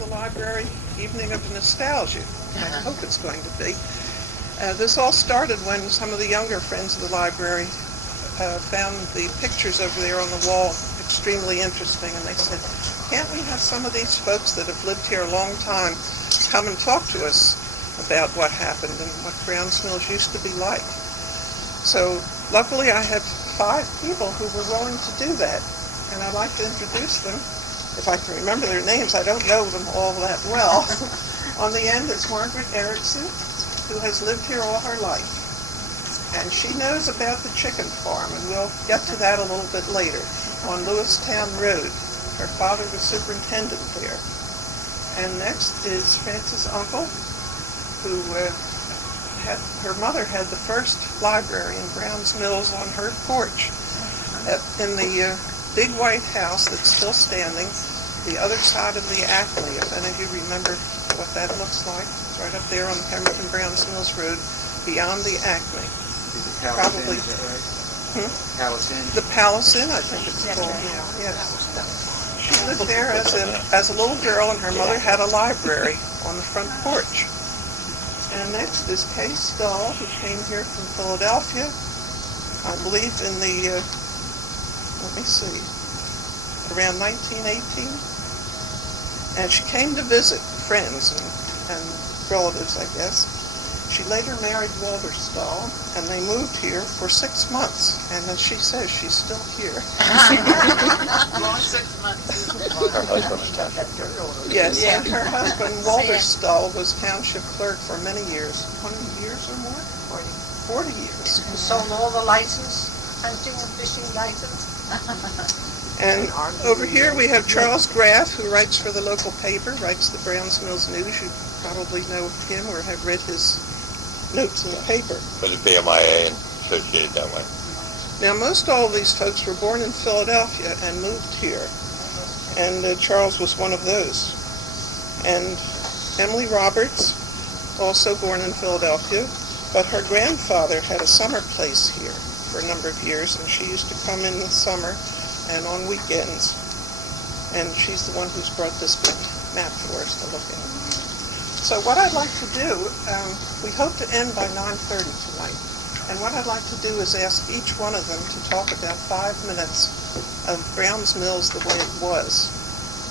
the library Evening of Nostalgia. I hope it's going to be. This all started when some of the younger friends of the library found the pictures over there on the wall extremely interesting, and they said, can't we have some of these folks that have lived here a long time come and talk to us about what happened and what Browns Mills used to be like? So luckily I had 5 people who were willing to do that, and I'd like to introduce them. If I can remember their names, I don't know them all that well. On the end is Margaret Errickson, who has lived here all her life. And she knows about the chicken farm, and we'll get to that a little bit later, on Lewistown Road. Her father was superintendent there. And next is Frances' uncle, who her mother had the first library in Browns Mills on her porch in the big white house that's still standing, the other side of the Acme, if any of you remember what that looks like. It's right up there on the Pemberton Browns Mills Road, beyond the Acme. Probably. Inn, is that right? Palace Inn? The Palace Inn, I think it's called now, yes. She lived there as a little girl, and her mother had a library on the front porch. And next is Kay Stull, who came here from Philadelphia, I believe in the, let me see, around 1918. And she came to visit friends and relatives, I guess. She later married Walter Stull, and they moved here for 6 months. And as she says, she's still here. Long 6 months. Her husband was township clerk. Yes, and her husband, Walter Stull, was township clerk for many years. 20 years or more? 40 years. And sold all the license, hunting and fishing license. And over here we have Charles Graf, who writes for the local paper, writes the Browns Mills News. You probably know him or have read his notes in the paper. Was it BMIA and associated that way? Now, most all of these folks were born in Philadelphia and moved here, and Charles was one of those. And Emily Roberts, also born in Philadelphia, but her grandfather had a summer place here for a number of years, and she used to come in the summer and on weekends. And she's the one who's brought this big map for us to look at. So what I'd like to do, we hope to end by 9:30 tonight. And what I'd like to do is ask each one of them to talk about 5 minutes of Browns Mills the way it was,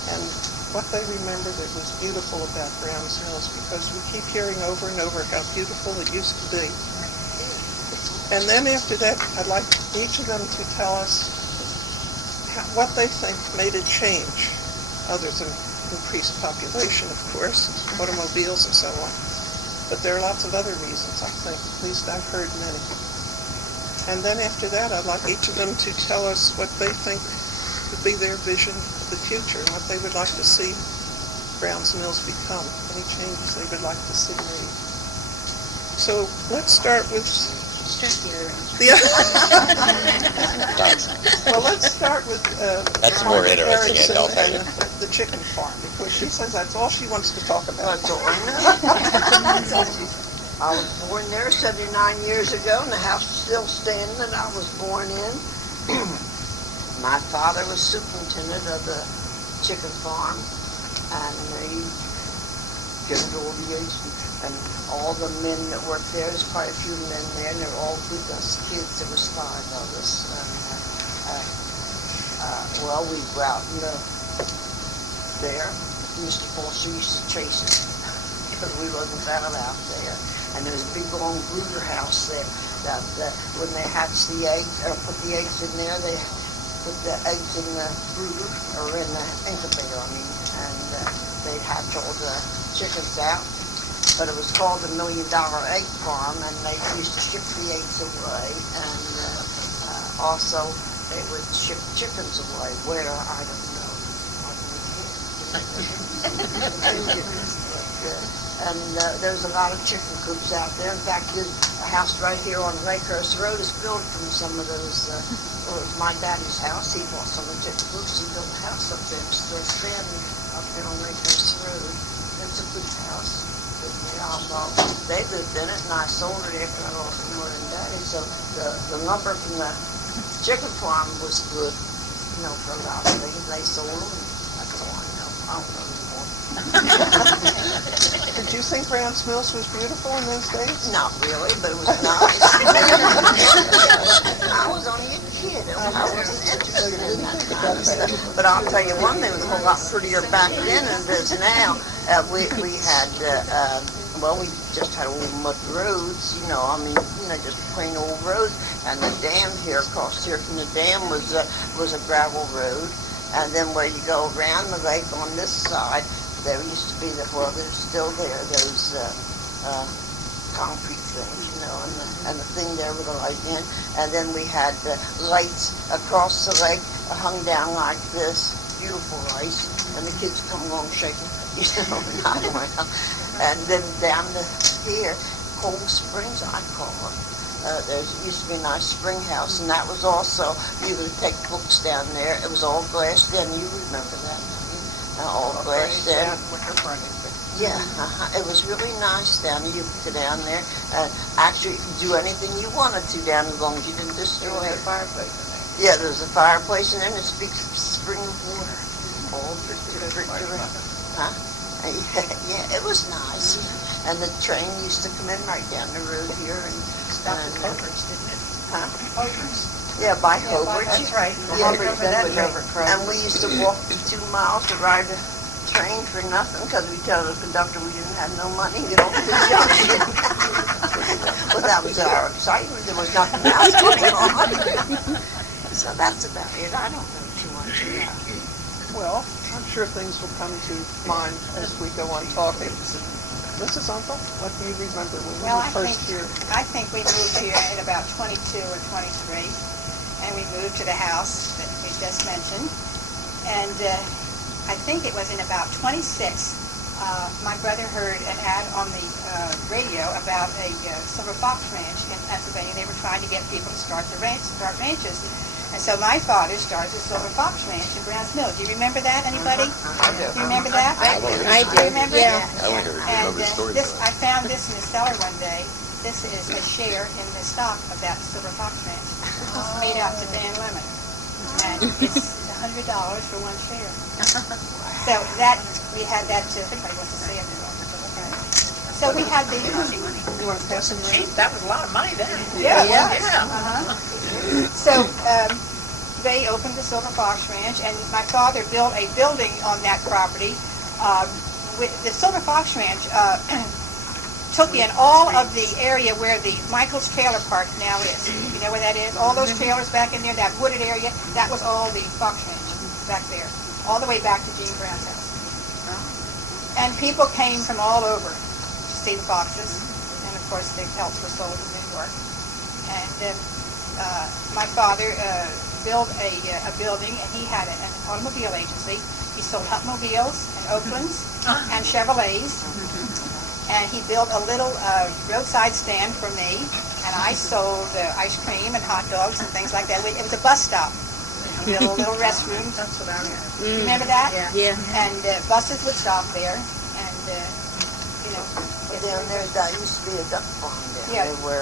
and what they remember that was beautiful about Browns Mills, because we keep hearing over and over how beautiful it used to be. And then after that, I'd like each of them to tell us what they think made it change, other than increased population, of course, automobiles and so on. But there are lots of other reasons, I think. At least I've heard many. And then after that, I'd like each of them to tell us what they think would be their vision of the future, and what they would like to see Browns Mills become, any changes they would like to see made. So let's start with... Yeah. Well, let's start with That's more Margaret interesting, Errickson and the chicken farm, because she says that's all she wants to talk about. That's all I know. I was born there 79 years ago, and the house is still standing that I was born in. My father was superintendent of the chicken farm, and he did all the age, and all the men that worked there, there's quite a few men there, and they were all with us kids. There was 5 of us. Well, we were out in there. Mr. Foster used to chase us because we wasn't allowed out there. And there was a big long brooder house there that when they hatch the eggs, or put the eggs in there, they put the eggs in the brooder, or in the incubator, and they'd hatch all the chickens out. But it was called the $1 Million Egg Farm, and they used to ship the eggs away, and also they would ship chickens away. Where, I don't know. And there's a lot of chicken coops out there. In fact, there's a house right here on Lakehurst Road is built from some of those. Well, it was my daddy's house. He bought some of the chicken coops and built a house up there. It's still standing up there on Lakehurst Road. It's a good house. They lived in it, and I sold it after I lost more than daddy. So the lumber from the chicken farm was good, for a lot of things. They sold them. That's all I know. I don't know anymore. Did you think Brown's Mills was beautiful in those days? Not really, but it was nice. I was only a kid. I wasn't interested in that kind of stuff. But I'll tell you one thing, it was a whole lot prettier back then than it is now. We had, we just had old mud roads, just plain old roads. And the dam here, across here from the dam, was a gravel road. And then where you go around the lake on this side, there used to be they're still there, those concrete things, and the thing there with the light in. And then we had lights across the lake hung down like this, beautiful lights, and the kids come along shaking, not around. And then down to here, Cold Springs, I call it. There used to be a nice spring house, and that was also, you would take books down there. It was all glassed in. You remember that? All glassed in. Yeah, it was really nice down there. You could go down there and actually do anything you wanted to down as long as you didn't destroy it. Fireplace in there. Yeah, there was a fireplace, and then it speaks of spring of water. All around. Huh? Yeah, it was nice. And the train used to come in right down the road here and Stopped at Hobart's, didn't it? Huh? Hobart's. Yeah, by Hobart. That's right. Yeah, Remember and we used to walk 2 miles to ride the train for nothing because we tell the conductor we didn't have no money to get off the junction. Well, that was our excitement. There was nothing else going on. So that's about it. I don't know too much about it. Well, I'm sure things will come to mind as we go on talking. Mrs. Uncle, what do you remember when you were first here? I think we moved here at about 22 or 23, and we moved to the house that we just mentioned. And I think it was in about 26, my brother heard an ad on the radio about a silver fox ranch in Pennsylvania. They were trying to get people to start ranches. And so my father started the Silver Fox Ranch in Browns Mills. Do you remember that, anybody? I do. You remember that? I do. Remember? I only remember the story. I found this in the cellar one day. This is a share in the stock of that Silver Fox Ranch. It's made out to Dan Lemon. And it's $100 for one share. So we had that too. Everybody wants to say it. So we had the... You want to pass them around? That was a lot of money then. Yeah. So they opened the Silver Fox Ranch, and my father built a building on that property. With the Silver Fox Ranch took in all of the area where the Michael's Trailer Park now is. You know where that is? All those trailers back in there, that wooded area, that was all the Fox Ranch back there, all the way back to Gene Brown's house. And people came from all over to see the foxes, and of course the pelts were sold in New York. And my father built a building, and he had an automobile agency. He sold automobiles and Oaklands and Chevrolets, and he built a little roadside stand for me, and I sold ice cream and hot dogs and things like that. It was a bus stop. Little restrooms. That's what I remember. Remember that? Yeah. And buses would stop there, and But down there used to be a duck farm down there where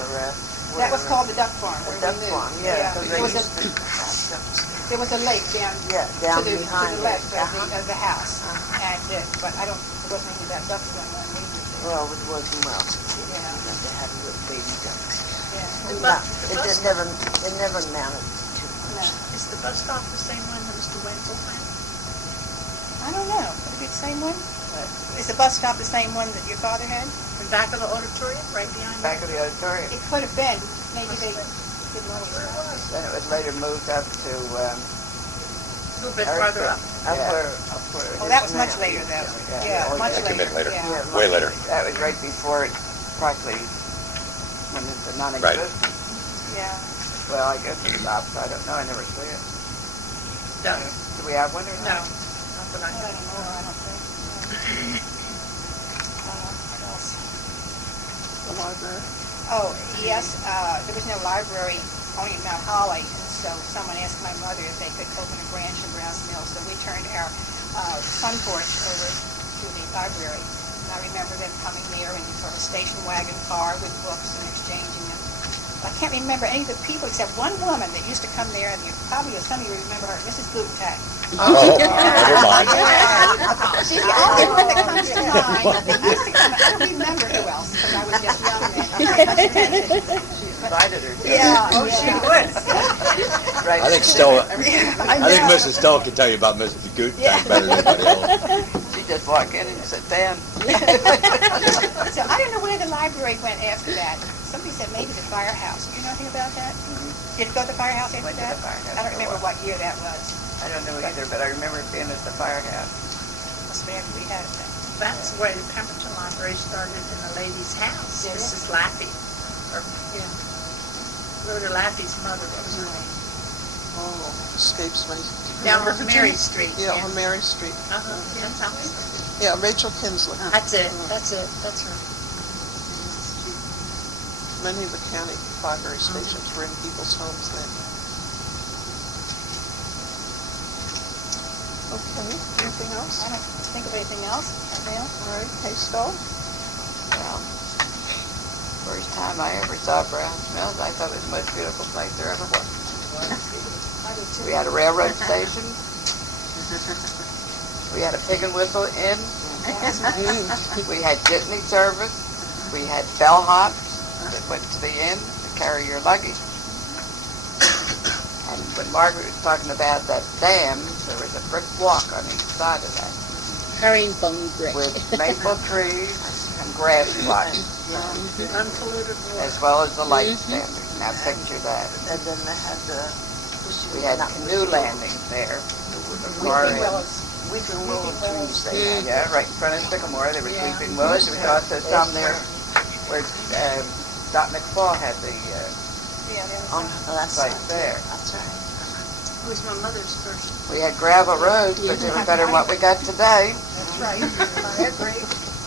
that was called the duck farm. the duck farm. Yeah, because they used to have ducks. There was a lake down down to the behind left it. of the house, and but it wasn't any of that ducks going on. Well, it wasn't well. Yeah. They had little baby ducks. Yeah. It never mounted too much. Is the bus stop the same one that Mr. Wenzel had? I don't know. Would it be the same one? Is the bus stop the same one that your father had? In back of the auditorium, right behind Back of the auditorium. It could have been. Maybe they didn't always have it. Then it was later moved up to a little bit farther up. Up where Oh, that was much later, though. Yeah, much That came in later. Yeah. Way later. That was right before it practically went into non-existent. Yeah. Well, I guess it stopped. I don't know. I never see it. No. Do we have one or No. not? Not that I I know. don't know. I don't think. What else? The library? Oh, yes. There was no library only in Mount Holly, and so someone asked my mother if they could open a branch in Browns Mills. So we turned our sun porch over to the library. And I remember them coming there in sort of station wagon car with books and exchanging them. I can't remember any of the people except one woman that used to come there, and probably some of you remember her, Mrs. Bluetag. Oh, never mind. She's the only one that comes to mind. They used to come, I don't remember who else, because I was just young then. Invited her. Yeah, oh, she would. Right. I think Mrs. Stull can tell you about Mrs. Goot better than anybody else. She just walk in and sit down. So I don't know where the library went after that. Somebody said maybe the firehouse. Do you know anything about that? Did it go to the firehouse after Went to that? the firehouse I don't for a remember while. what year that was. I don't know either, but I remember it being at the firehouse. Must be after we had it then. That's where the Pemberton Library started in a lady's house, Did it? Mrs. Laffey. Or, yeah. Rhoda Laffey's mother, what was her name? Oh, escapes me. Down Remember, on Mary Virginia? Street. Yeah, on Mary Street. Yeah, that's how it started. Yeah, Rachel Kinsley. That's it, that's her. Many of the county library stations were in people's homes then. Okay, anything else? I don't think of anything else. Anything else? All right, hey, Stull? Well, first time I ever saw Barrens Mills, I thought it was the most beautiful place there ever was. We had a railroad station. We had a pig and whistle inn. We had jitney service. We had bellhops that went to the inn to carry your luggage. And when Margaret was talking about that dam, there was a brick walk on each side of that Herringbone brick. with maple trees and grass plots, Unpolluted water. as well as the light standards. Now picture that. And then they had the... We had canoe landings there. The far end. Weeping willow trees they had. Yeah, right in front of Sycamore. There was weeping willows. There was also some there where Dot McFall had the Yeah, there was On some. that site side. there. That's right. It was my mother's first. We had gravel roads, but they were better than what we got today. That's right. I agree.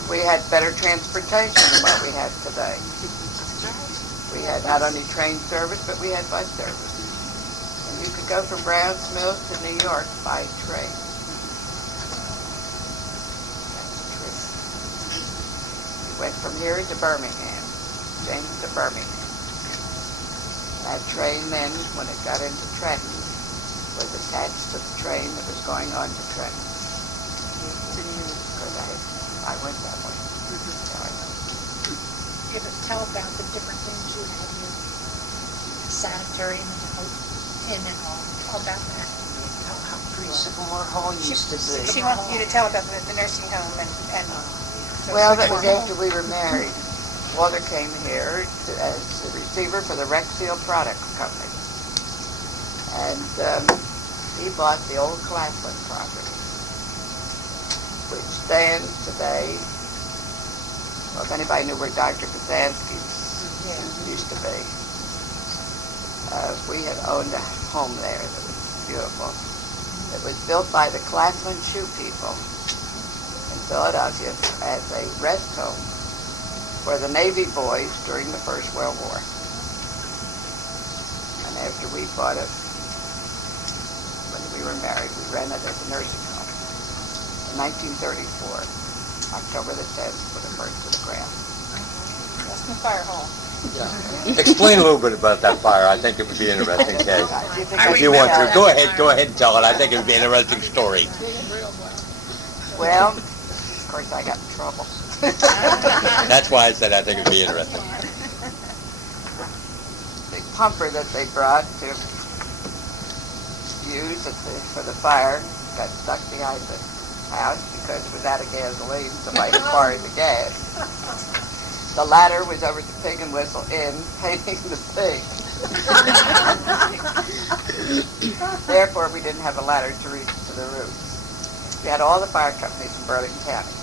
We had better transportation than what we have today. We had not only train service, but we had bus service. And you could go from Barrens Mills to New York by train. We went from here to Birmingham, James to Birmingham. That train then, when it got into Trenton, was attached to the train that was going on to Trenton. Because I went that way. Yeah, I know. You ever tell about the different things you had here? Sanitary and all about that. How pretty Sycamore Hall used to be. She wants you to tell about the nursing home and Well, that was after we were married. Walter came here as the receiver for the Rexfield Products Company. And he bought the old Claflin property, which stands today, well, if anybody knew where Dr. Kazansky's used to be. We had owned a home there that was beautiful. It was built by the Claflin Shoe people in Philadelphia as a rest home for the Navy boys during the First World War. And after we bought it, when we were married, we rented it as a nursing home. In 1934, October the 10th, when it burned to the ground. that's the fire hall. Yeah. Explain a little bit about that fire. I think it would be interesting, Kay. Do you think If you want to, go ahead and tell it. I think it would be an interesting story. Well, of course I got in trouble. That's why I said I think it would be interesting. The pumper that they brought to use for the fire got stuck behind the house because it was out of gasoline. Somebody borrowed the gas. The ladder was over the Pig and Whistle Inn, painting the pig. Therefore, we didn't have a ladder to reach to the roof. We had all the fire companies in Burlington County.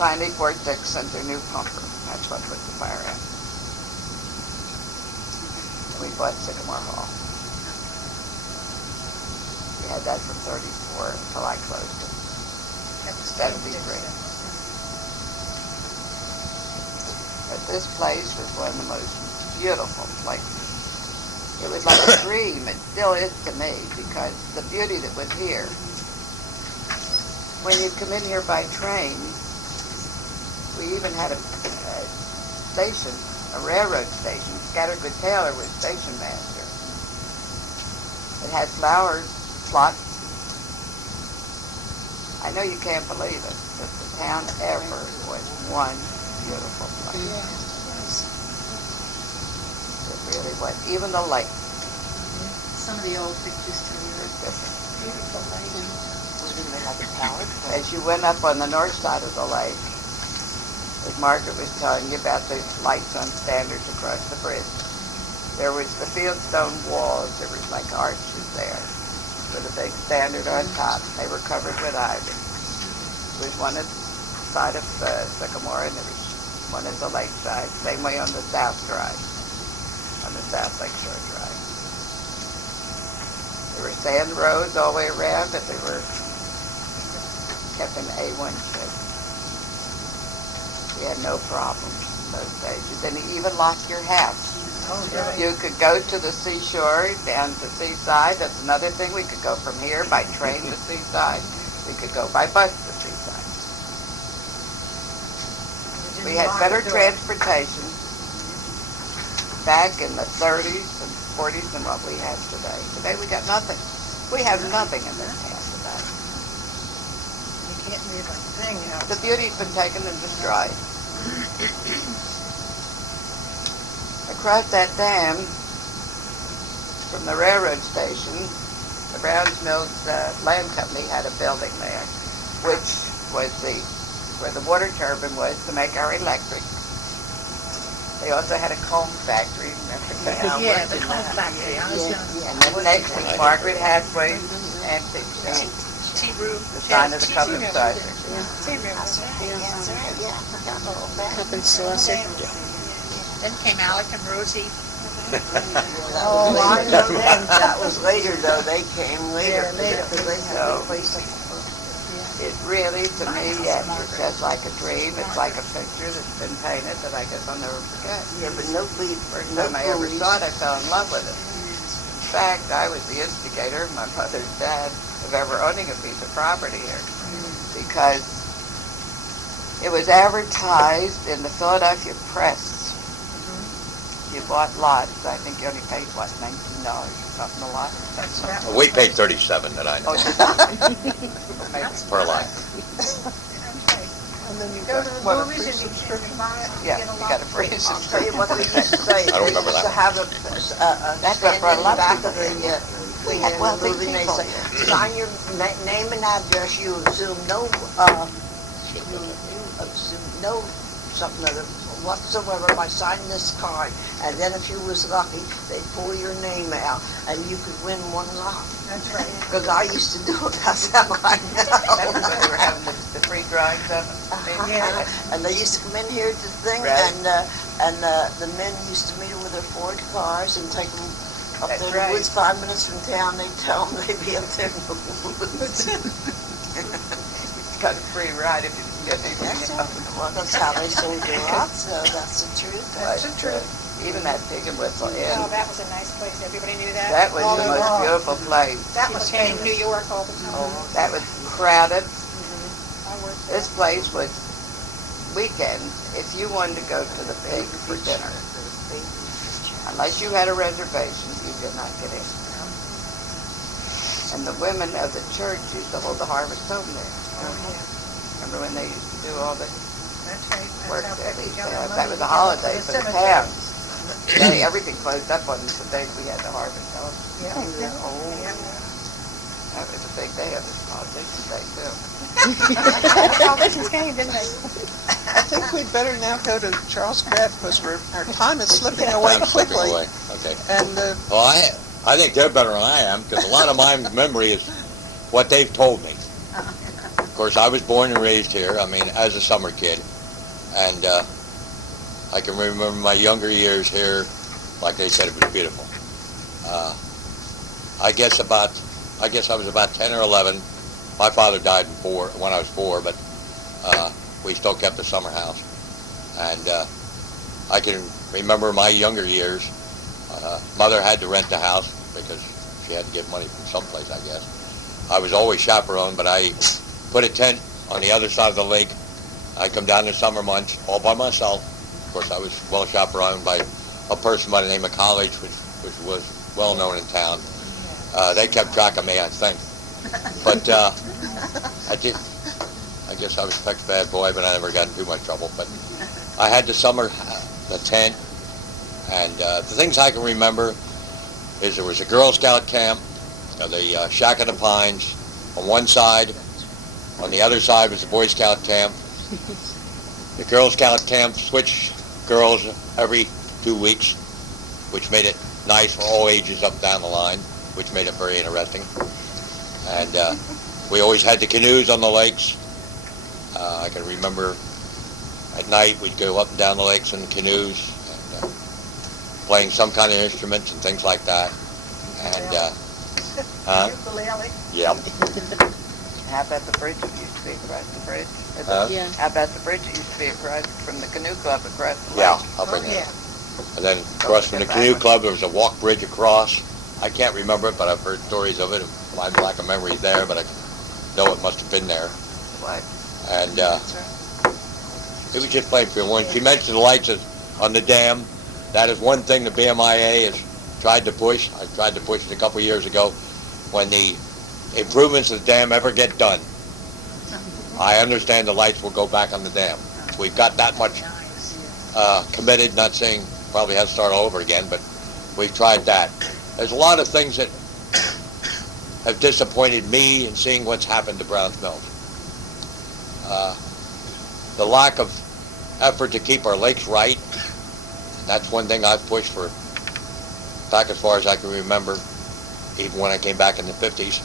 Finally, Fort Dix sent their new pumper. That's what put the fire out. And we bought Sycamore Hall. We had that from 34 until I closed it. 73. But this place was one of the most beautiful places. It was like a dream. It still is to me because the beauty that was here. When you come in here by train, we even had a station, a railroad station. Scattergood Taylor was station master. It had flower plots I know you can't believe it, but the town ever was one beautiful place. It really was. Even the lake Some of the old pictures tell you was that. different. Beautiful lake. We didn't have a power plant. As you went up on the north side of the lake, as Margaret was telling you about the lights on standards across the bridge, there was the fieldstone walls. There was like arches there with a big standard on top. They were covered with ivy. There was one at the side of Sycamore, and there was one at the lake side. Same way on the south drive, on the South Lake Shore Drive. There were sand roads all the way around, but they were kept in A1 shape. We had no problems in those days. You didn't even lock your house. You could go to the seashore, down to Seaside. That's another thing. We could go from here by train to Seaside. We could go by bus to Seaside. We had better transportation back in the 30s and 40s than what we have today. Today we got nothing. We have nothing in this town today. You can't move a thing out. The beauty's been taken and destroyed. Across that dam from the railroad station, the Browns Mills Land Company had a building there, which was where the water turbine was to make our electric. They also had a comb factory, remember that? Yeah, the coal factory. I was down And then next was Margaret Hathaway's antique shop, tea room. the sign of the cup and saucer. Tea room. That's right, yeah, I forgot all about it. Cup and saucer. Then came Alec and Rosie. Oh, I know them. That was later, though. They came later. Yeah, later. Because they had So- a place like It really, to me, yes, it's just like a dream. It's like a picture that's been painted that I guess I'll never forget. yeah, but nobody, First time I ever saw it, I fell in love with it. In fact, I was the instigator, my mother's dad, of ever owning a piece of property here. Because it was advertised in the Philadelphia Press. You bought lots. I think you only paid, what, $19 or something a lot? We paid 37 that I know, per lot. And then you Go got, to the what, a movies free and you subscription? buy it. Yeah, get a you lot. got a free I'll tell subscription. you what they used to say. I don't They remember used that to have a That's what stand brought in a the lot of back people of the here. thing had in the wealthy movie, and they people say, here. sign your name and address. You assume no, something other whatsoever by signing this card. And then if you was lucky, they'd pull your name out, and you could win one lot. That's right. Because I used to do it. That's how I That's when know. they were having the free drawings of it. Yeah. And they used to come in here to the thing, Right. and the men used to meet them with their Ford cars and take them up That's there to right. the woods 5 minutes from town. They'd tell them they'd be up there in the woods. Got a free ride if you didn't get That's anything else. Well, that's how they sold their lots, so that's the truth. That's the truth. Even that Pig and Whistle Inn, Oh, that was a nice place. Everybody knew that. that was All the over. most beautiful place. That was People came to New famous. York all the time. That was crowded. I worked there. This place was weekend. If you wanted to go to the Pig for dinner, unless you had a reservation, you did not get in. And the women of the church used to hold the harvest home there. Remember when they used to do all the That's right. work That's how there? Becky They used got to her have- money That was to a go to holiday the for the cemetery. town. Today, everything closed up on the day we had the harvest home. Yeah. Yeah. That was a big day of this politicians day too. Politicians came, didn't they? I think we'd better now go to Charles Graf because our time is slipping away Time's slipping quickly. away. Okay. And Well, I think they're better than I am because a lot of my memory is what they've told me. Of course, I was born and raised here, I mean, as a summer kid. And I can remember my younger years here, like they said, it was beautiful. I guess I was about 10 or 11. My father died when I was 4, but we still kept the summer house. And I can remember my younger years. Mother had to rent the house because she had to get money from someplace, I guess. I was always chaperoned, but I put a tent on the other side of the lake. I'd come down in the summer months all by myself. Of course, I was well chaperoned by a person by the name of College, which was well known in town. They kept track of me, I think. But I guess I was a bad boy, but I never got in too much trouble. But I had the summer, the tent, and the things I can remember is there was a Girl Scout camp, the Shack of the Pines on one side. On the other side was the Boy Scout camp. The Girl Scout camp switched girls every 2 weeks, which made it nice for all ages up down the line, which made it very interesting. And we always had the canoes on the lakes. I can remember at night we'd go up and down the lakes in canoes and playing some kind of instruments and things like that. And Ukulele. yeah. How about the bridge that used to be across the bridge? Yeah. How about the bridge that used to be across from the canoe club across the Yeah, lake? up in there. Yeah. And then across from the canoe club, there was a walk bridge across. I can't remember it, but I've heard stories of it. My lack of memory is there, but I know it must have been there. Like, And it was just plain field. When she mentioned the lights on the dam, that is one thing the BMIA has tried to push. I tried to push it a couple years ago. When the improvements of the dam ever get done, I understand the lights will go back on the dam. We've got that much committed, not saying probably have to start all over again, but we've tried that. There's a lot of things that have disappointed me in seeing what's happened to Browns Mills. The lack of effort to keep our lakes right, that's one thing I've pushed for back as far as I can remember, even when I came back in the 50s,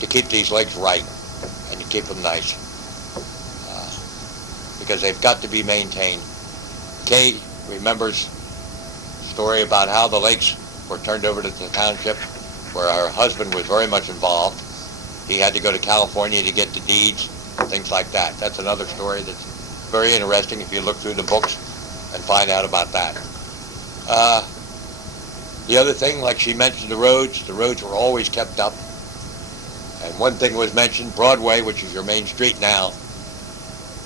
to keep these lakes right and to keep them nice. Because they've got to be maintained. Kay remembers a story about how the lakes were turned over to the township, where her husband was very much involved. He had to go to California to get the deeds, things like that. That's another story that's very interesting if you look through the books and find out about that. The other thing, like she mentioned, the roads were always kept up. And one thing was mentioned, Broadway, which is your main street now,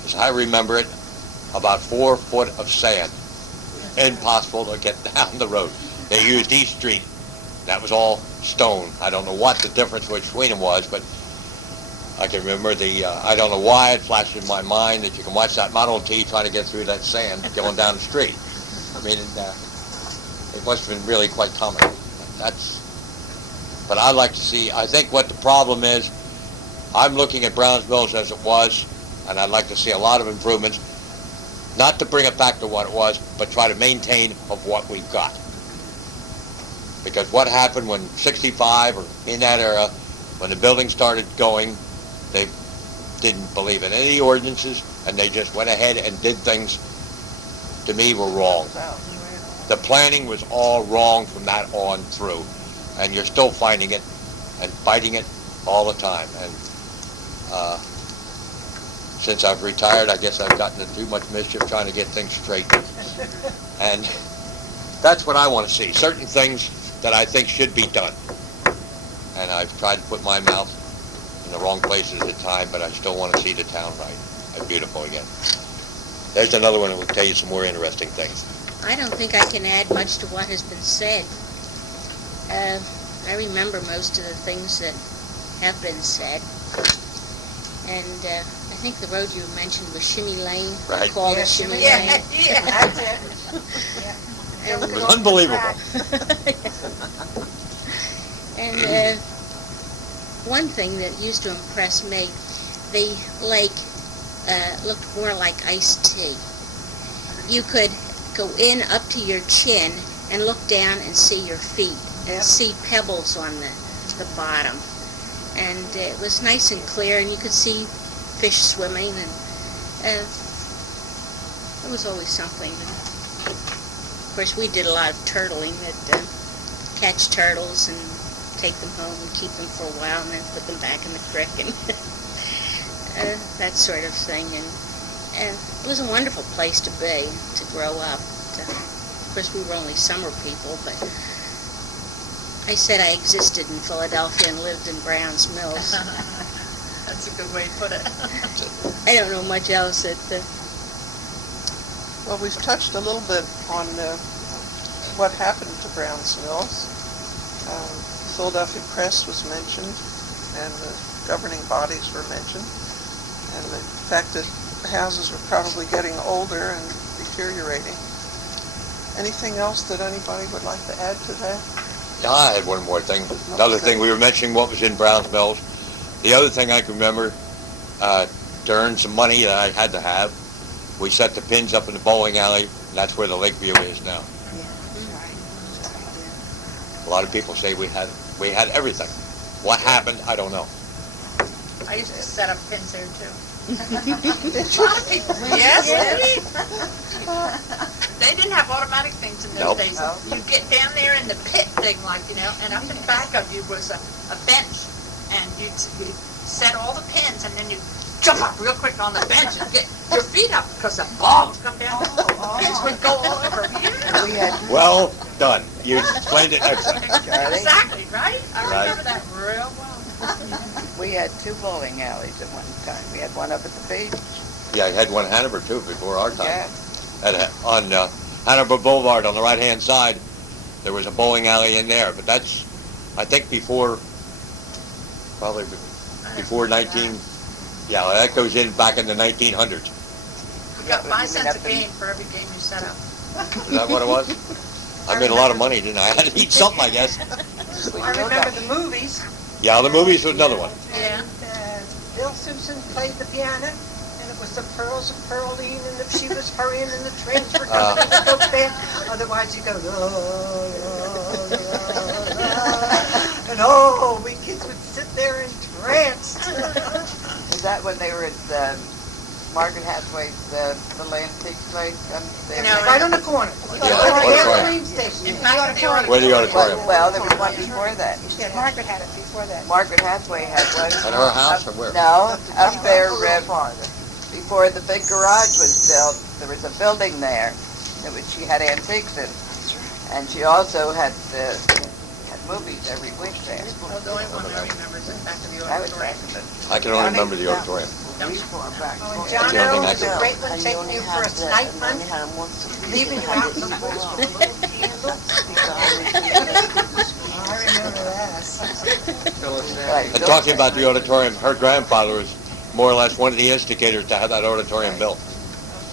as I remember it, about 4 foot of sand. Impossible to get down the road. They used East Street. That was all stone. I don't know what the difference between them was, but I can remember I don't know why it flashed in my mind that you can watch that Model T trying to get through that sand going down the street. I mean, it must have been really quite comical. But I'd like to see, I think what the problem is, I'm looking at Browns Mills as it was, and I'd like to see a lot of improvements, not to bring it back to what it was, but try to maintain of what we've got. Because what happened when 65 or in that era, when the building started going, they didn't believe in any ordinances, and they just went ahead and did things, to me, were wrong. The planning was all wrong from that on through, and you're still finding it and fighting it all the time. And since I've retired, I guess I've gotten into too much mischief trying to get things straight. And that's what I want to see. Certain things that I think should be done. And I've tried to put my mouth in the wrong places at times, but I still want to see the town right and beautiful again. There's another one that will tell you some more interesting things. I don't think I can add much to what has been said. I remember most of the things that have been said. And I think the road you mentioned was Shimmy Lane. Right. Called it Shimmy Lane. Yeah, that's it. And, It was unbelievable. and one thing that used to impress me, the lake looked more like iced tea. You could go in up to your chin and look down and see your feet and see pebbles on the bottom. And it was nice and clear, and you could see fish swimming, and it was always something. Of course, we did a lot of turtling, catch turtles and take them home and keep them for a while and then put them back in the creek and that sort of thing. And it was a wonderful place to be, to grow up. Of course, we were only summer people, but I said I existed in Philadelphia and lived in Browns Mills. That's a good way to put it. I don't know much else that... Well, we've touched a little bit on what happened to Browns Mills. Philadelphia Press was mentioned, and the governing bodies were mentioned, and the fact that the houses were probably getting older and deteriorating. Anything else that anybody would like to add to that? Yeah, I had one more thing. Another thing, we were mentioning what was in Brown's Mills. The other thing I can remember, to earn some money that I had to have, we set the pins up in the bowling alley, and that's where the Lakeview is now. A lot of people say we had everything. What happened, I don't know. I used to set up pins there too. A lot of people. Yes. They didn't have automatic things in those Nope. days. You get down there in the pit thing, like, and up in back of you was a bench, and you'd set all the pins, and then you jump up real quick on the bench and get your feet up because the balls come down. The pins would go all over. Yeah. We had Well done. You explained it excellent. Exactly, right? I Right. remember that real well. We had 2 bowling alleys at one time. We had one up at the beach. Yeah, I had one in Hanover too before our time. Yeah. On Hanover Boulevard on the right-hand side, there was a bowling alley in there, but that's, I think, probably before 19. Yeah, that goes in back in the 1900s. You got 5 cents a game for every game you set up. Is that what it was? I made a lot of money, didn't I? I had to eat something, I guess. I remember the movies. Yeah, the movies was another one. Yeah. Bill Simpson played the piano, and it was the pearls of Pearline, and if she was hurrying and the trains were coming and go fast, otherwise you go, and we kids would sit there entranced. Is that when they were at Margaret Hathaway's little antique place? Right on the corner. Yeah, Train station. Where the auditorium? Well, there was one before that. Yeah, Margaret had it before that. Margaret Hathaway had one. At her house or where? No, up there before the big garage was built. There was a building there. She had antiques in, and she also had movies every week there. Well, the only one I remember is in back of the That was auditorium. back in the I can only remember the auditorium. And That's John the only Earl thing I was a can- great one taking you for a snipe hunt, leaving you out in the woods with a little candle. I remember that. Right, And talking about the auditorium, her grandfather was more or less one of the instigators to have that auditorium built.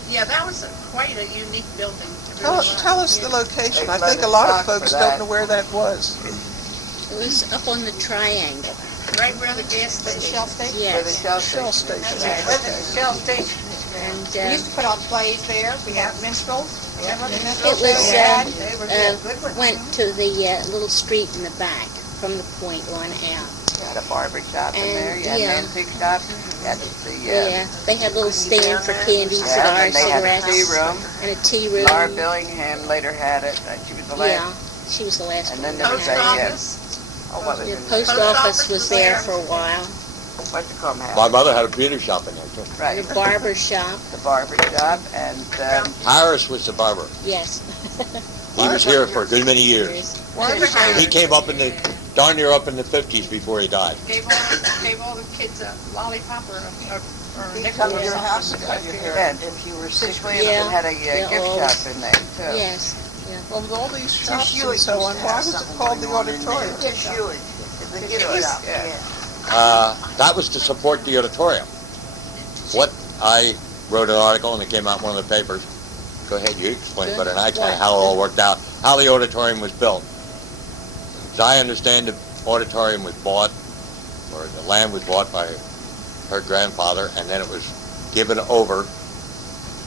Yeah, that was quite a unique building. It Tell, really was. tell us the location. I think a lot of folks don't know where that was. It was up on the triangle. Right where the gas The station. Shell station. where the Yes. Shell Shell station. station. That's the Shell station. And We used to put on plays there. We had minstrels. Remember the it minstrels? was they had? They were good ones. went to the little street in the back from the point on out. You had a barber shop in And, there. You had yeah. an antique shop. You had Yeah, they had a little stand for candy, and cigars, they had a cigarettes, tea room. and a tea room. Laura Billingham later had it. And she was the last. Yeah, she was the last And one. then there was Post a office. what was The it? post Post office office was was there there. for a while. What's it called? My mother had a beauty shop in there too. Right. The barber shop, The barber shop and Harris was the barber. yes. He was here for a good many years. Years. He came up in the, darn near up in the 50s before he died. Gave all the kids a lollipop or a He'd nickel come or to your something. house and cut your hair and if you were Six sick. Williamson had a Yeah, gift all- shop in there too. Yes, yeah. Well, with all these shops Hewitt and so on, used to why have was it something called the going on in there. auditorium? Tish Hewitt, the gift Hewitt, shop, yeah. That was to support the auditorium. What I wrote an article and it came out in one of the papers. Go ahead, you explain better than I can how it all worked out, how the auditorium was built. As I understand, the auditorium was bought, or the land was bought by her grandfather, and then it was given over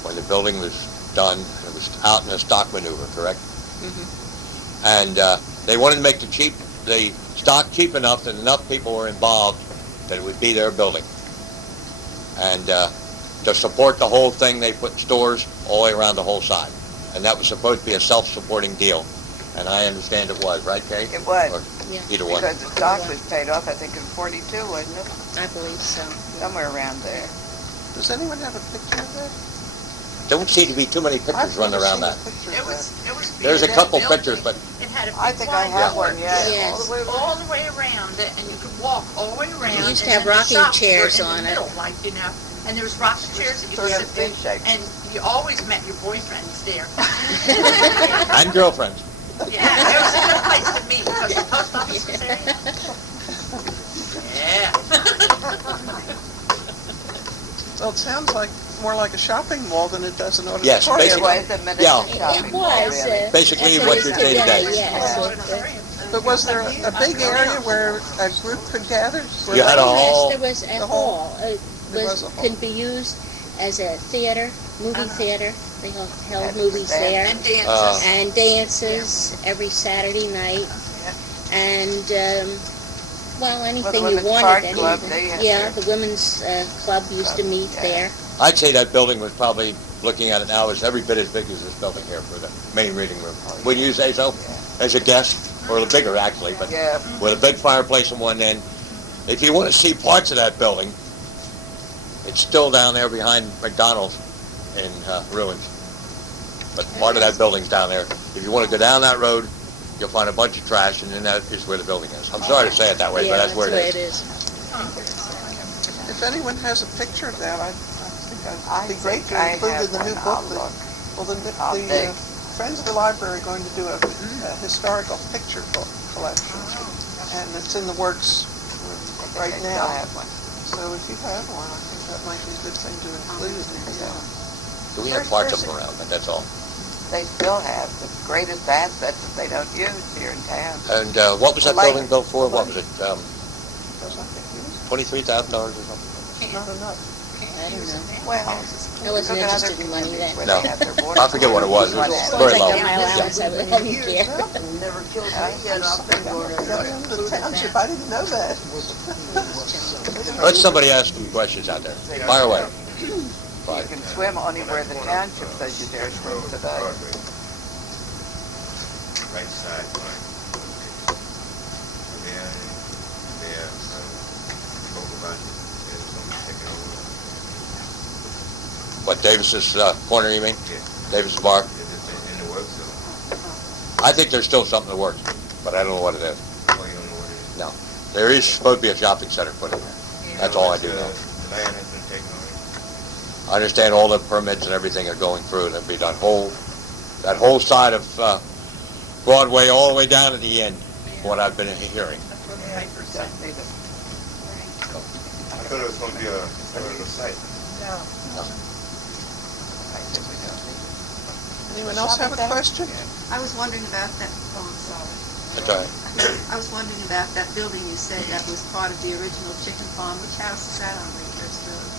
when the building was done. It was out in a stock maneuver, correct? And they wanted to make the stock cheap enough that enough people were involved that it would be their building. And to support the whole thing, they put stores all the way around the whole side. And that was supposed to be a self-supporting deal. And I understand it was, right, Kay? It was. Or Yeah. either one. Because the stock was paid off, I think, in 42, wasn't it? I believe so. Somewhere around there. Does anyone have a picture of that? Don't seem to be too many pictures running around that. It was There's a that couple building. pictures, but It had a I big think I wide have door. one, yeah. Yes. All the way around it, and you could walk all the way around. It used to and have then the rocking shops chairs were in on the it. middle, like, and there was rocking chairs that you Sort could of sit in, V-shaped. and you always met your boyfriends there. and girlfriends. Yeah, it was a good place to meet because the post office was there. Yeah. Well, it sounds like more like a shopping mall than it does an Yes, auditorium. It was a miniature Yeah. shopping It mall, was. really. Basically as it what is you're saying today, today. yes. But was there a big area where a group could gather? Where You had a they- hall. Yes, there was a The hall. hall. It There was a hall. could be used as a theater, movie theater. They held That's movies the there. And dances. And dances every Saturday night. And, well, anything you Women's wanted. Park any Club, of it. they had Yeah, their- the women's club used to meet Yeah. there. I'd say that building was probably, looking at it now, is every bit as big as this building here for the main reading room. Wouldn't you say so? As a guest? Or bigger, actually, but Yeah. with a big fireplace on one end. If you want to see parts of that building, it's still down there behind McDonald's in ruins. But part of that building's down there. If you want to go down that road, you'll find a bunch of trash, and then that is where the building is. I'm sorry to say it that way, Yeah, but that's where it is. If anyone has a picture of that, I think I it'd be great think to I include have in the new one. I'll booklet. look. Well, I'll the dig. Friends of the Library are going to do a historical picture collection, and it's in the works right I now. have one. So if you have one, I think that might be a good thing to include in the So we have parts of them around, but that's all. They still have the greatest assets that they don't use here in town. And what was that Like- building built for? What was it, does I think it $23,000 or something? is not enough. I don't know. Well, I wasn't look at other interested in money then. communities where No. they have their water I forget what it was. It was supplies. very Once I low. got my allowance, I didn't care. Never killed me yet, I'll think Got into the township, I didn't know that. Let somebody ask some questions out there. Fire away. You can swim only where the township says you dare swim today. Right side, right. There, spoke about it, there's someone taking over. What, Davis's corner, you mean? Yeah. Davis's bar? Is it in the works, or, I think there's still something that works, but I don't know what it is. oh, you don't know what it is? No. There is supposed to be a shopping center put in there. That's all I do know. The land has been taken over. I understand all the permits and everything are going through, and it'll be that whole side of Broadway all the way down to the end, what I've been hearing. I thought it was gonna be a historical site. Anyone else have a question? I was wondering about that, oh, I'm sorry. That's all right. I was wondering about that building you said that was part of the original chicken farm. Which house is that on Lakehurst Road?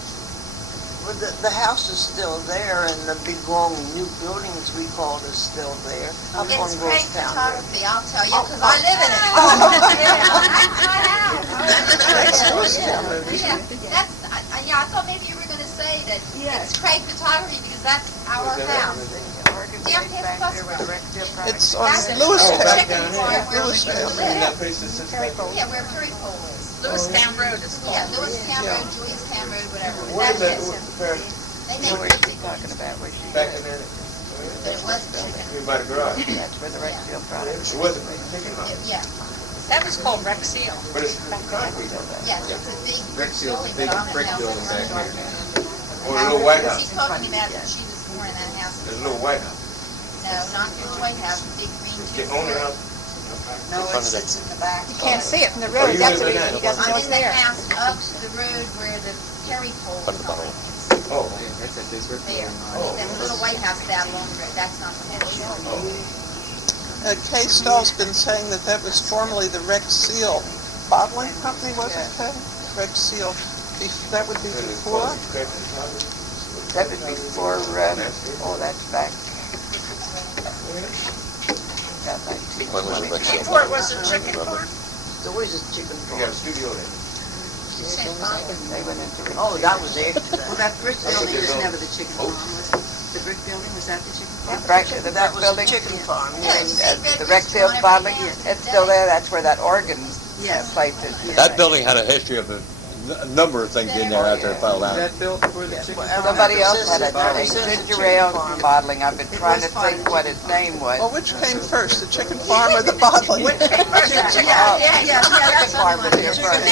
Well, the house is still there, and the big long new building, as we call it, is still there. Up on It's great Rosetown Road. photography, I'll tell you, because I live in it. Yeah, I thought maybe you were going to say that it's great photography because that's our house. It's on That's Lewistown. the chicken farm where we Lewistown. live. Yeah, where Perry Pole is. Lewistown Road is Yeah, called. Lewistown Road, Juliustown Road, whatever. What is that, That's what's it. the parent, They You know make where it, she's talking about, where she back in lives. there, but it was chicken. by the garage? That's where the Rexfield products. It wasn't taken off, Yeah, That was called Rex Seal. but it's concrete. yes, it's a big brick Rexfield's a building, big but I'm brick in building back South here. Central. Or a little White House. She's talking about that she was born in that house. There's a little White House. No, not the White House, the big green The only two-story. house. No, it sits in the back. You can't see it from the Oh, road, you that's live what in he that? doesn't know I'm it's in the there. house up the road where the Perry Pole Put is the on. bottle. It's Oh, there. And the little White House down along the road, that's not the whole. Kay Stull's been saying that that was formerly the Rex Seal Bottling Company, was it, Kay? Rex Seal. That would be before? That was before, oh, that's back. When was it Rex Seal? Before it was a chicken farm. There was a chicken you farm. got a studio there. They went into. Oh, that was after Well, that. that brick building was never the chicken farm, was it? The brick building, was that the chicken farm? The That brick was the building, chicken farm, Yeah, yeah. it's a big the red Rexfield restaurant, bottling, everything. it's still there, that's where that organ Yes. place is. That building had a history of a number of things in there after it fell down. Somebody else had a ginger ale bottling, I've been trying to think what his name Well, was. which came first, the chicken farm or the bottling? Chicken farm was here first.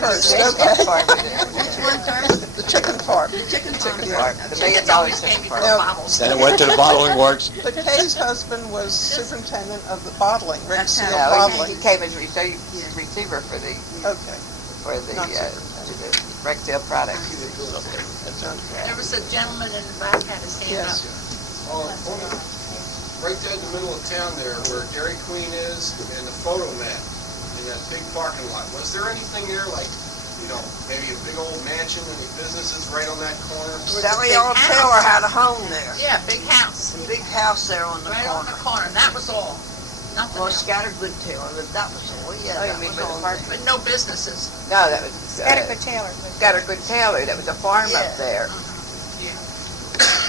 First, Chicken okay. farm was here. Which one first? The chicken farm. The chicken farm. The $1 million Chickens always came chicken before farm. bottles. Then it went to the bottling works. But Kay's husband was superintendent of the bottling, Rex Seal No, he Bottling. came as receiver for the, Okay. for the, Not to the Rexdale Products. There was a gentleman in the back had his hand up. Right there in the middle of town there, where Dairy Queen is, and the photo mat in that big parking lot. Was there anything there like, you know, maybe a big old mansion, any businesses right on that corner? Sally L. Taylor had a home there. Yeah, big house. A big house there on the Right on corner. the corner, and that was all. Nothing Well, else. Scattergood Taylor, but that was all. Yeah, Oh, you that mean was with all. the park? But no businesses. No, that was Scattergood Taylor. Scattergood Taylor. That was a farm Yeah. up there. Yeah.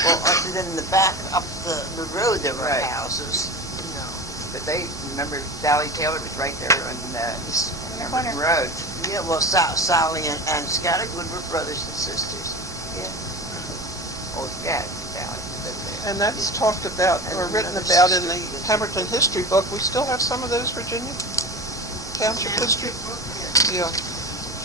Well, then in the back up the road there were Right. houses. No. But they remember Sally Taylor was right there on Pemberton Road. Yeah, well, Sally and Scattergood were brothers and sisters. Oh, yeah, Sally lived there. And that's talked about or written about in the Pemberton history book. We still have some of those, Virginia? Township history? Yeah.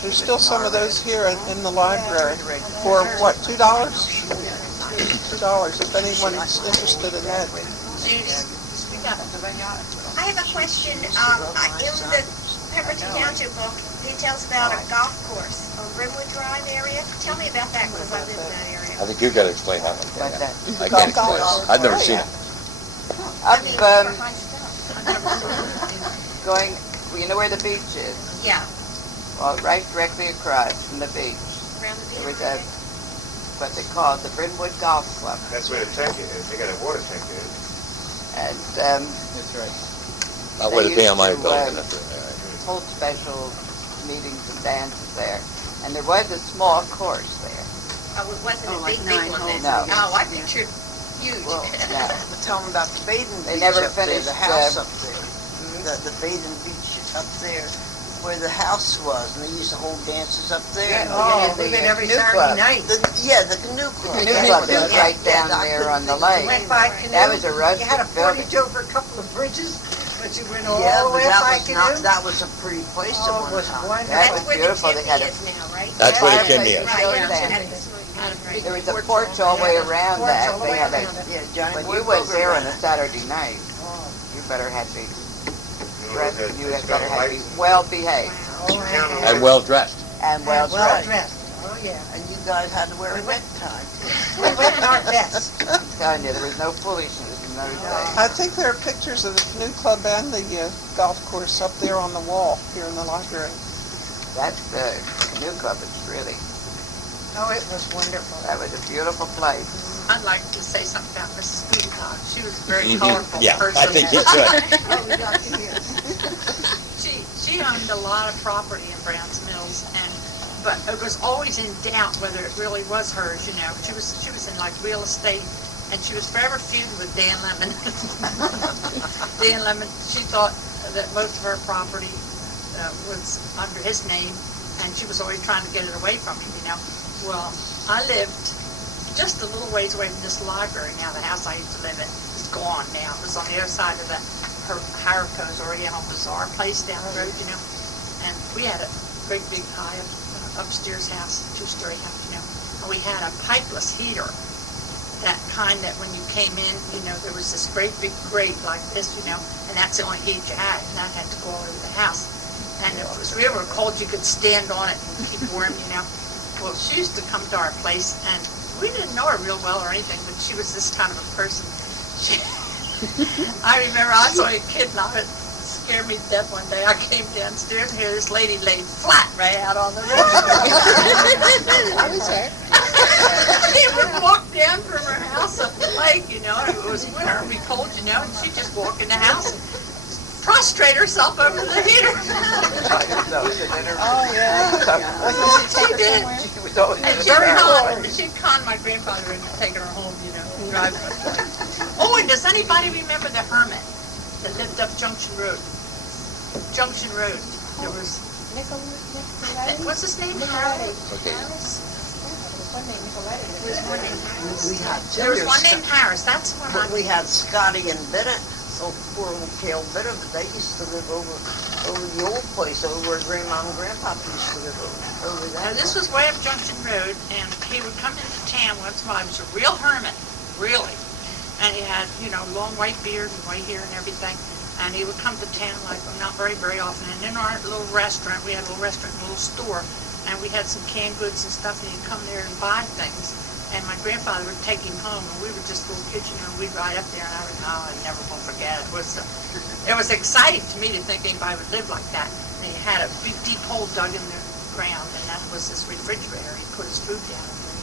There's still some of those here in the library. For what, $2? $2, if anyone's interested in that. I have a question. In the Pemberton Township book, details about a golf course on Brimwood Drive area. Tell me about that, because I live in that area. I think you gotta explain that one. But that, I can't explain it. I've never seen it. up, High stuff. going, well, you know where the beach is? Yeah, Well, right directly across from the beach. around the There was beach. what they call the Brynwood Golf Club. That's where the tank is. They got a water tank there. And That's right. Not They where the used PMI to, building. That's right. hold special meetings and dances there. And there was a small course there. Oh, it wasn't Oh, a like big 9 one holes. then? No. Oh, I pictured huge. Well, no. But tell them about the bathing They beach never up there, finished, the house uh, up there. The bathing beach up there, where the house was, and they used to hold dances up there. Oh, we did every Saturday night. The canoe club. Canoe club is right down there on the lake. Went by That was a rustic building. over a couple of bridges, but you went all the the way way up up by by canoe? canoe. That was a pretty place at one time. That was That's where the beautiful. They had chimney a, is now, right? That's where the Fireplace chimney is. was Right, still yeah, standing. that's right. There was a porch all the way around that. They had a, Yeah, Johnny when you Woodbury went there on ran a it. Saturday night, you better have to dress, you It's better got have to be lights. well behaved And well dressed. and well dressed. Oh, yeah, and you guys had to wear a necktie. We went our best. I'm telling you, there was no foolishness in those days. I think there are pictures of the canoe club and the golf course up there on the wall here in the library. That's the canoe club. It's really, Oh, it was wonderful. that was a beautiful place. I'd like to say something about Mrs. Peacock. She was a very colorful Yeah, person. I think you should. She owned a lot of property in Browns Mills, but it was always in doubt whether it really was hers. You know, she was in like real estate, and she was forever feuding with Dan Lemon. Dan Lemon. She thought that most of her property was under his name, and she was always trying to get it away from him. You know, well, I lived just a little ways away from this library. Now the house I used to live in is gone now. It was on the other side of her Harrico's Oriental Bazaar place down the road, you know. And we had a great big high upstairs house, 2-story house, you know. And we had a pipeless heater, that kind that when you came in, you know, there was this great big grate like this, you know, and that's the only heat you had, and that had to go all over the house. And if it was real cold, you could stand on it and keep warm, you know. Well, she used to come to our place, and we didn't know her real well or anything, but she was this kind of a person. I remember I saw a kid and it scared me to death one day. I came downstairs and here this lady laid flat right out on the road. I was there. She would walk down from her house up the lake, you know, and it was winter and be cold, you know, and she'd just walk in the house and prostrate herself over the heater. Oh, yeah. She did. She was always And she'd con my grandfather into taking her home, you know, driving her. Oh, and does anybody remember the hermit that lived up Junction Road? Junction Road. There was, what's his name? Harold? Okay. There was one named Harris. That's the one I... We had Scotty and Bennett, poor old Cale Bennett, but they used to live over the old place, over where Grandma and Grandpa used to live over Now, that. this was way up Junction Road, and he would come into town once in a while. He was a real hermit, really. And he had, you know, long white beard and white hair and everything. And he would come to town, like, not very, very often. And in our little restaurant, we had a little restaurant, a little store, and we had some canned goods and stuff, and he'd come there and buy things. And my grandfather would take him home, and we were just little kids, and we'd ride up there, and I never will forget it. It was exciting to me to think anybody would live like that. And he had a big, deep hole dug in the ground, and that was his refrigerator. He put his food down in there.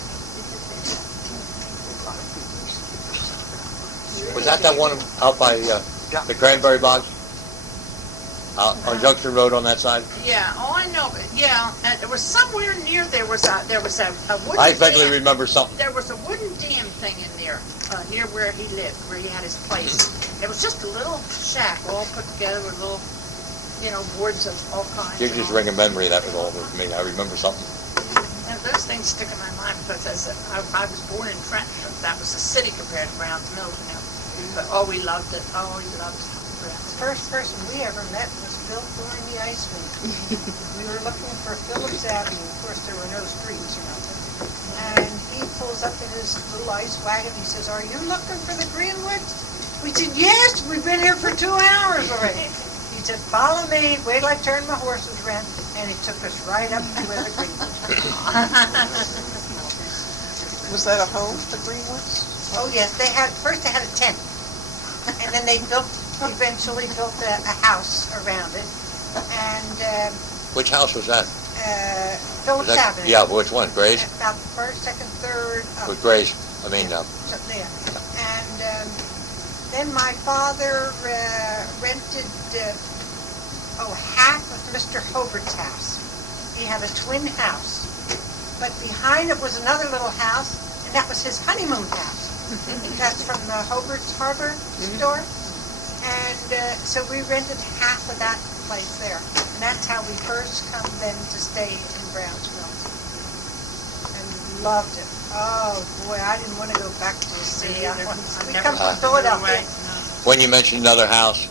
Was that one out by the cranberry bogs? Out on Junction Road on that side? Yeah, I know. Yeah, there was somewhere near there was a wooden. I vaguely dam. remember something. There was a wooden dam thing in there near where he lived, where he had his place. It was just a little shack, all put together with little, boards of all kinds. You just ring a memory. That was all with me. I remember something. And those things stick in my mind because I was born in Trenton. That was a city compared to Browns Mills, But we loved it. Oh, we loved it. The first person we ever met was Bill Thorne, the Iceman. We were looking for Phillips Avenue. Of course, there were no streets or nothing. And he pulls up in his little ice wagon. He says, "Are you looking for the Greenwoods?" We said, "Yes, we've been here for 2 hours already." He said, "Follow me. Wait till I turn my horses around." And he took us right up to where the Greenwoods were. Was that a home, the Greenwoods? Oh, yes. First they had a tent. And then they eventually built a house around it. And Which house was that? Phillips Avenue. Yeah, which one? Gray's? About the first, second, third. With Gray's. I mean, there. And then my father rented half of Mr. Hobart's house. He had a twin house. But behind it was another little house, and that was his honeymoon house. That's from the Hobart's Harbor store. And so we rented half of that place there. And that's how we first come then to stay in Brownsville. And we loved it. Oh, boy, I didn't want to go back to the city. We come from Philadelphia. When you mentioned another house,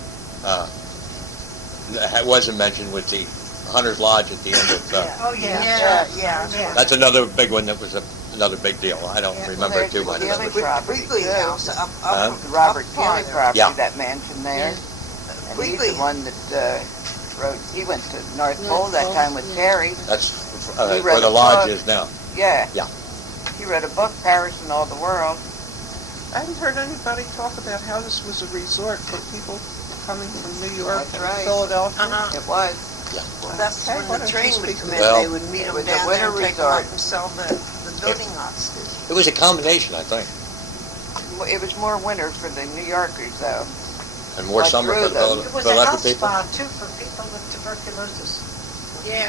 that wasn't mentioned with the Hunter's Lodge at the end of... Oh, yeah. That's another big one that was another big deal. I don't remember it too much. Wheatley House, Robert Kelly property, Yeah. that mansion there. And he's Wheatley. the one that he went to North Pole that time with Terry. That's He where read the a lodge book. is now. Yeah. Yeah. He read a book, Paris and All the World. I haven't heard anybody talk about how this was a resort for people coming from New York That's and right. Philadelphia. It was. Well, that's when the train would come in, Well, they would meet it them was a down there winter and take them resort. up and sell the building lots. It was a combination, I think, It was more winter for the New Yorkers, though. and more Like summer for through them. It was a Philadelphia health people. spa, too, for people with tuberculosis. Yeah.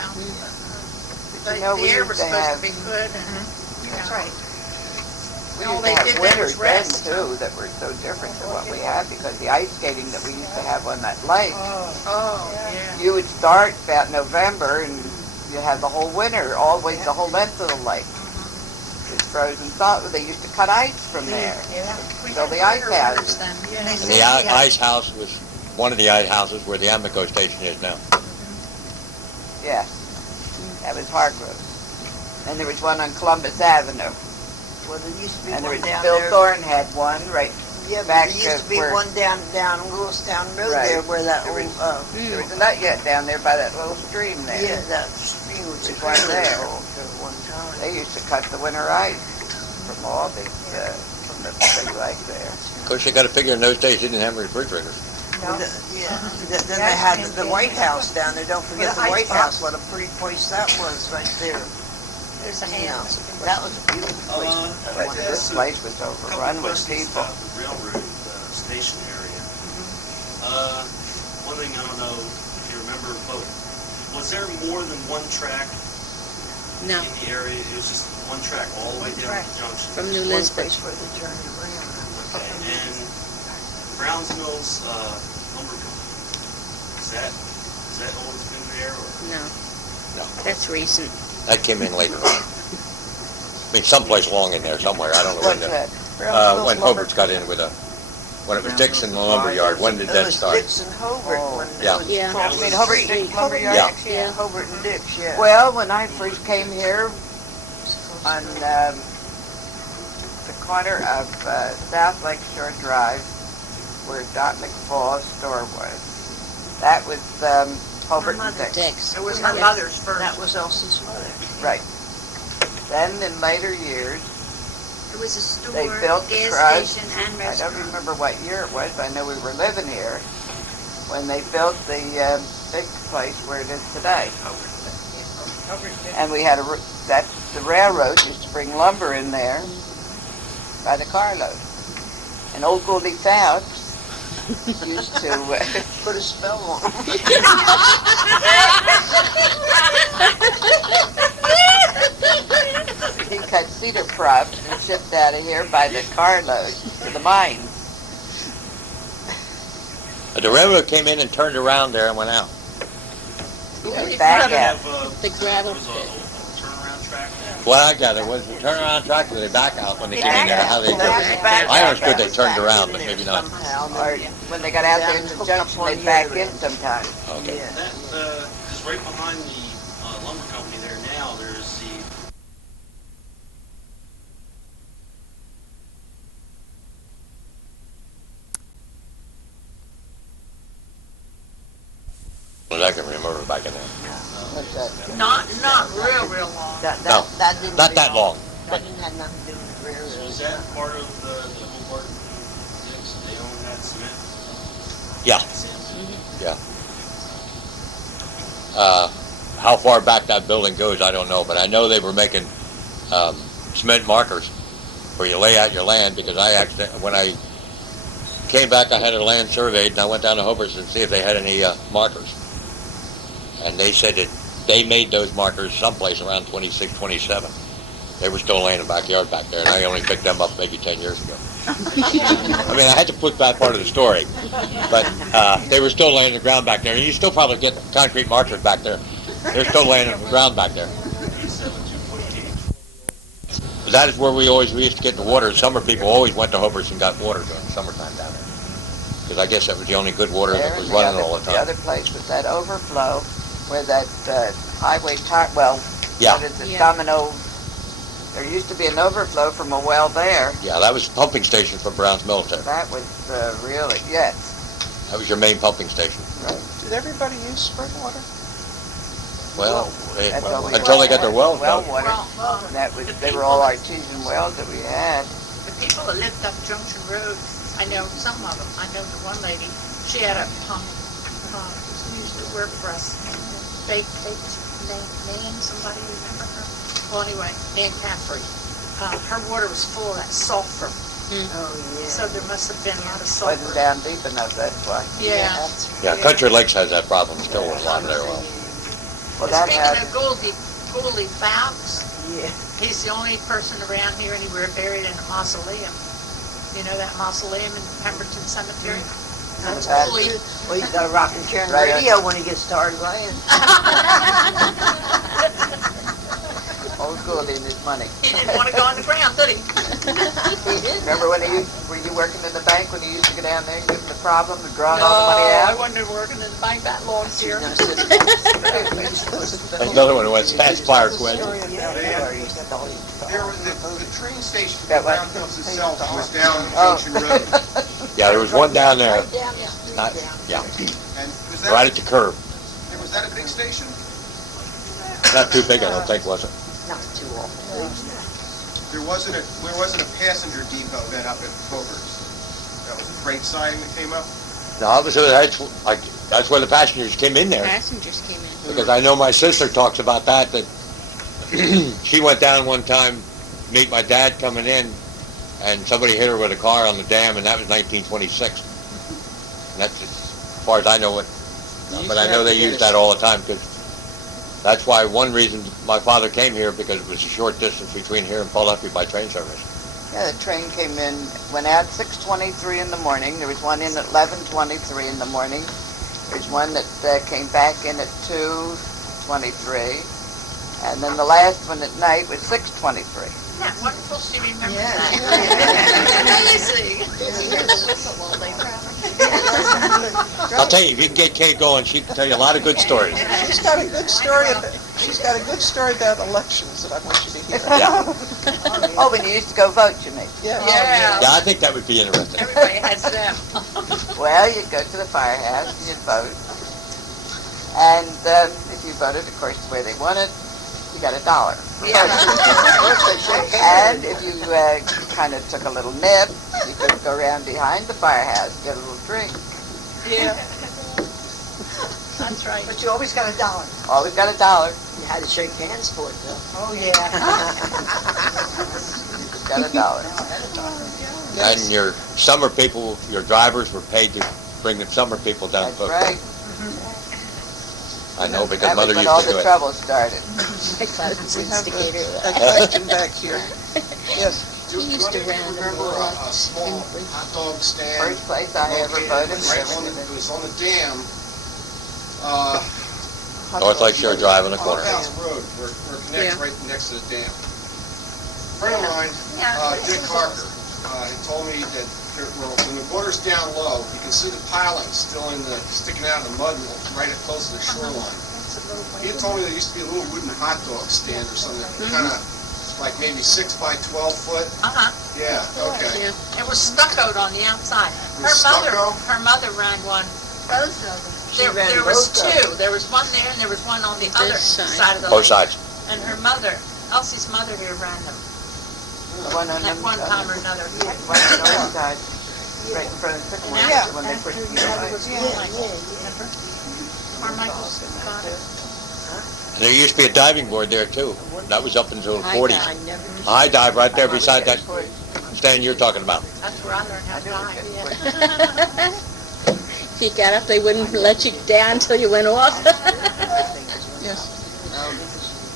But you know, The we air used was to supposed have, to be good. That's right. we all used they to have did there winters was then, rest. too, that were so different than what we have, because the ice skating that we used to have on that lake, Oh, yeah. you would start about November, and you have the whole winter, always the whole length of the lake. It's frozen solid. They used to cut ice from there. We So had the ice winter house. winters then, yeah. And the ice house was one of the ice houses where the Amico station is now. Yeah, that was Hargrove. And there was one on Columbus Avenue. Well, there used to be And there one was, down Bill there. Thorne had one right Yeah, but back there used to be where- one down Lewistown Road Right. there where that There old, was- There was a nut yet down there by that little stream there. yeah, that stream was There's one there. at one time. They used to cut the winter ice from all these, from the big lake there. Of course, you got to figure in those days they didn't have refrigerators. Then they had the White House down there. Don't forget The the ice White box. House. What a pretty place that was right there. There's a You know, hand. that was a beautiful place. But this place was overrun with people. About the railroad station area. One thing I don't know if you remember, but was there more than one track No, in the area? It was just one track all the way down to the junction. from New One Lisbon. place where they turned around. Okay, and Browns Mills Lumber Company. Is that always been there, or? No. No. That's recent. That came in later on. I mean, someplace along in there somewhere. I don't know when. What's that? When Hobart's got in with when it was Dixon Lumberyard. When did that start? It was Dixon Hobart when Yeah. it was Yeah. across I mean, the Hobart street. Dix Lumberyard? Yeah. Yeah, Hobart and Dix, yeah. Well, when I first came here on the corner of South Lake Shore Drive, where Dot McFall's store was, that was Pemberton mother. Dix. It was her mother's first. That was Elsie's mother. Right. Then in later years, It was a store, they built the gas trust. station, and I don't restaurant. remember what year it was, but I know we were living here when they built the big place where it is today. And we had the railroad used to bring lumber in there by the carload. And old Goldie Fouts used to Put a spell on them. he cut cedar props and shipped out of here by the carload to the mines. The railroad came in and turned around there and went out. And back out. The gravel There was pit. a turnaround track there. What I gathered was the turnaround track where they back out when they came in there. How they Back I out. understood they turned around, but maybe not. Or when they got out there in the junction, they'd back in sometimes. Okay. That, just right behind the lumber company there now, there's the Well, I can remember back in there. What's that? Not real long. That No, didn't not that long. That didn't have nothing to do with the railroad. So is that part of the whole part? They own that cement? Yeah. Sand? Yeah. How far back that building goes, I don't know, but I know they were making cement markers where you lay out your land, because when I came back, I had a land surveyed, and I went down to Hobart's and see if they had any markers. And they said that they made those markers someplace around 26, 27. They were still laying in the backyard back there, and I only picked them up maybe 10 years ago. I mean, I had to put that part of the story, but they were still laying in the ground back there, and you still probably get concrete markers back there. They're still laying in the ground back there. That is where we used to get the water. Summer people always went to Hobart's and got water during summertime down there, because I guess that was the only good water that was running all the The time. other place was that overflow where that highway Yeah. what is it, Yeah. Domino. There used to be an overflow from a well there. Yeah, that was the pumping station for Brown's Military. That was really, yes. That was your main pumping station. Did everybody use spring water? Well, That's all we until they got their wells well done. water. Well, And that was, they were all artesian wells that we had. the people that lived up Junction Road, I know some of them. I know the one lady, she had a pump, who used to work for us. Fake name, somebody remember her? Well, anyway, Nan Caffrey. Her water was full of that sulfur, Oh, yeah. so there must have been a lot of Wasn't sulfur. down deep enough, that's why. Yeah. Yeah, Country Lakes has that problem still with a lot of their wells. Well, that Speaking had, of Goldie Fouts, Yeah. he's the only person around here anywhere buried in a mausoleum. You know that mausoleum in Pemberton Cemetery? That's That's- Goldie. Well, you got a rocking chair and Right on. radio when he gets started laying. old Goldie and his money. He didn't want to go on the ground, did he? Remember when were you working in the bank when he used to go down there and give him the problem of drawing all the money I out? wasn't working in the bank that long here. That's another one who was fast fire question. There was the train station for That one? Brown Hills itself was down Oh. Junction Road. Yeah, there was one down there. Not, yeah, And was right that, at the curb. was that a big station? Not too big, I don't think, was it? Not too often. There wasn't a passenger depot then up at Hobart's. That was a freight siding that came up. No, obviously, that's where the passengers came in there. Passengers came in. Because I know my sister talks about that she went down one time to meet my dad coming in, and somebody hit her with a car on the dam, and that was 1926. And that's as far as I know it. But I know they use that all the time, because that's why one reason my father came here, because it was a short distance between here and Philadelphia by train service. Yeah, the train came in, went out 6:23 in the morning. There was one in at 11:23 in the morning. There's one that came back in at 2:23. And then the last one at night was 6:23. Isn't that wonderful? She remembers Yeah. that. Amazing. I'll tell you, if you can get Kate going, she can tell you a lot of good stories. She's got a good story about elections that I want you to hear. Yeah, Oh, when you used to go vote, you mean? Yeah. yeah, I think that would be interesting. Everybody has them. Well, you'd go to the firehouse and you'd vote. And if you voted, of course, the way they wanted, you got $1. And if you kind of took a little nip, you could go around behind the firehouse, get a little drink. Yeah. That's right. But you always got $1. Always got $1. You had to shake hands for it, though. Oh, yeah. Got $1. And your summer people, your drivers were paid to bring the summer people down. That's right. I know because That was Mother when used all to do the it. trouble started. I thought it was We have instigator. a question back here. Yes. He used to Do round them remember all up. a small hot dog stand? First place I ever located voted. right on the, it was on the dam. North Lake Shore Drive on the corner. House Road, where it connects right next to the dam. A friend of mine, Dick Harker, had told me that when the water's down low, you can see the pilings still sticking out of the mud right up close to the shoreline. He had told me there used to be a little wooden hot dog stand or something, kind of like maybe 6 by 12 foot. Yeah, okay. It was stuccoed on the outside. It was stucco? Her mother ran one. Both of them. There was two. There was one there and there was one on the other side of the Both lake. sides. And her mother, Elsie's mother here ran them One on at one time or another. One on the west side, right in front of the cooking Yeah. when they first Her mother was Carmichael, remember? Carmichael's got it. And there used to be a diving board there too. That was up until the 40s. I never. High dive right there beside that stand you're talking about. That's where I learned how to dive. If you got up, they wouldn't let you down until you went off. Yes.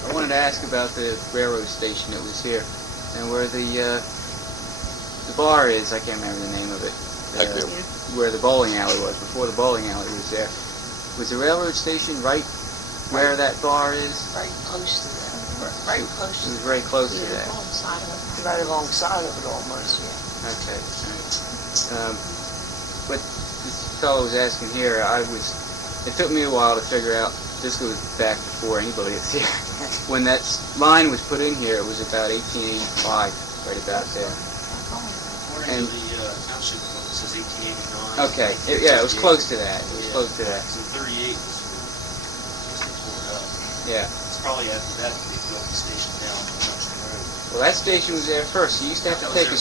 I wanted to ask about the railroad station that was here, and where the bar is. I can't remember the name of it. Where the bowling alley was, before the bowling alley was there. Was the railroad station right where that bar is? Right close to that. Right close It to was very close to that. that. Right alongside of it almost, yeah. Okay. What this fellow was asking here, it took me a while to figure out. This goes back before anybody was here. When that line was put in here, it was about 1885, right about there. According to the township book, it says 1889. Okay, it was close to that. It was close to that. So 38 was when they tore it up. Yeah. It's probably after that they built the station down on Junction Road. Well, that station was there first. You used to have to take a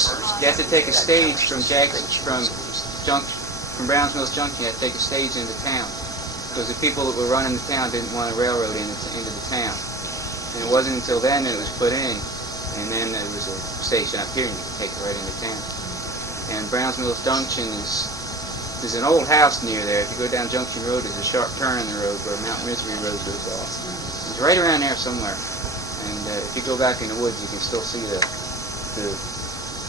stage from Browns Mills Junction. You had to take a stage into town because the people that were running the town didn't want a railroad into the town. And it wasn't until then that it was put in, and then there was a station up here, and you could take it right into town. And Browns Mills Junction there's an old house near there. If you go down Junction Road, there's a sharp turn in the road where Mount Misery Road goes off. It's right around there somewhere. And if you go back in the woods, you can still see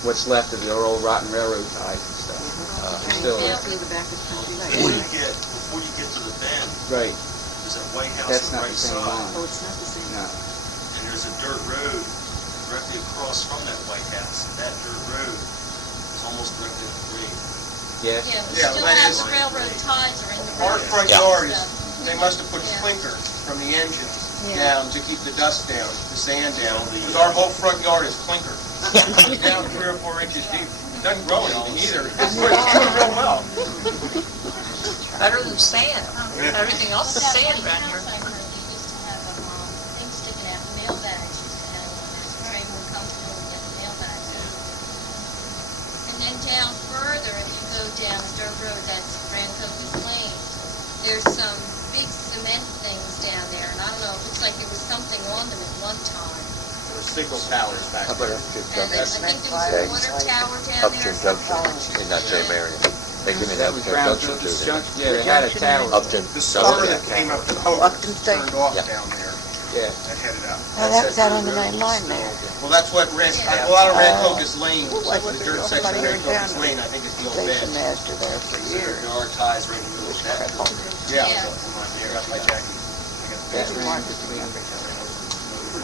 what's left of the old rotten railroad ties and stuff. It's still there. Before you get to the bend, Right. there's that White House That's on not the the right same side. line. Oh, it's not the same. No. And there's a dirt road directly across from that White House. That dirt road is almost directly at the grade. Yes. Yeah, Still that have is- the railroad ties are in the Our road. front Yeah. yard they must have put clinker from the engine down to keep the dust down, the sand down. Because our whole front yard is clinker. It's down 3 or 4 inches deep. It doesn't grow anything either. It's doing real well. Better than sand. Everything else is sand around here. Used to have things sticking out, mail bags used to have one. It's very more comfortable to get the mail bags out. And then down further, if you go down the dirt road, that's Ranco's Lane, there's some big cement things down there, and I don't know, it looks like there was something on them at one time. There's signal towers back And I think there was a water tower down there or something. In that same area. They give me That that was Browns Browns Junction Mills too. Junction. Yeah, they had a tower. Upton. The spur that came up to Hope Upton turned off Yeah. down there. Yeah. That headed out. Well, that was out on the main line there. Well, that's what a lot of Rancocas Lane, the dirt section of Rancocas Lane, I think is the old Station bed. master there for years. There are ties right in the middle of that dirt road. Yeah. Yeah. I got my jacket. That ran between.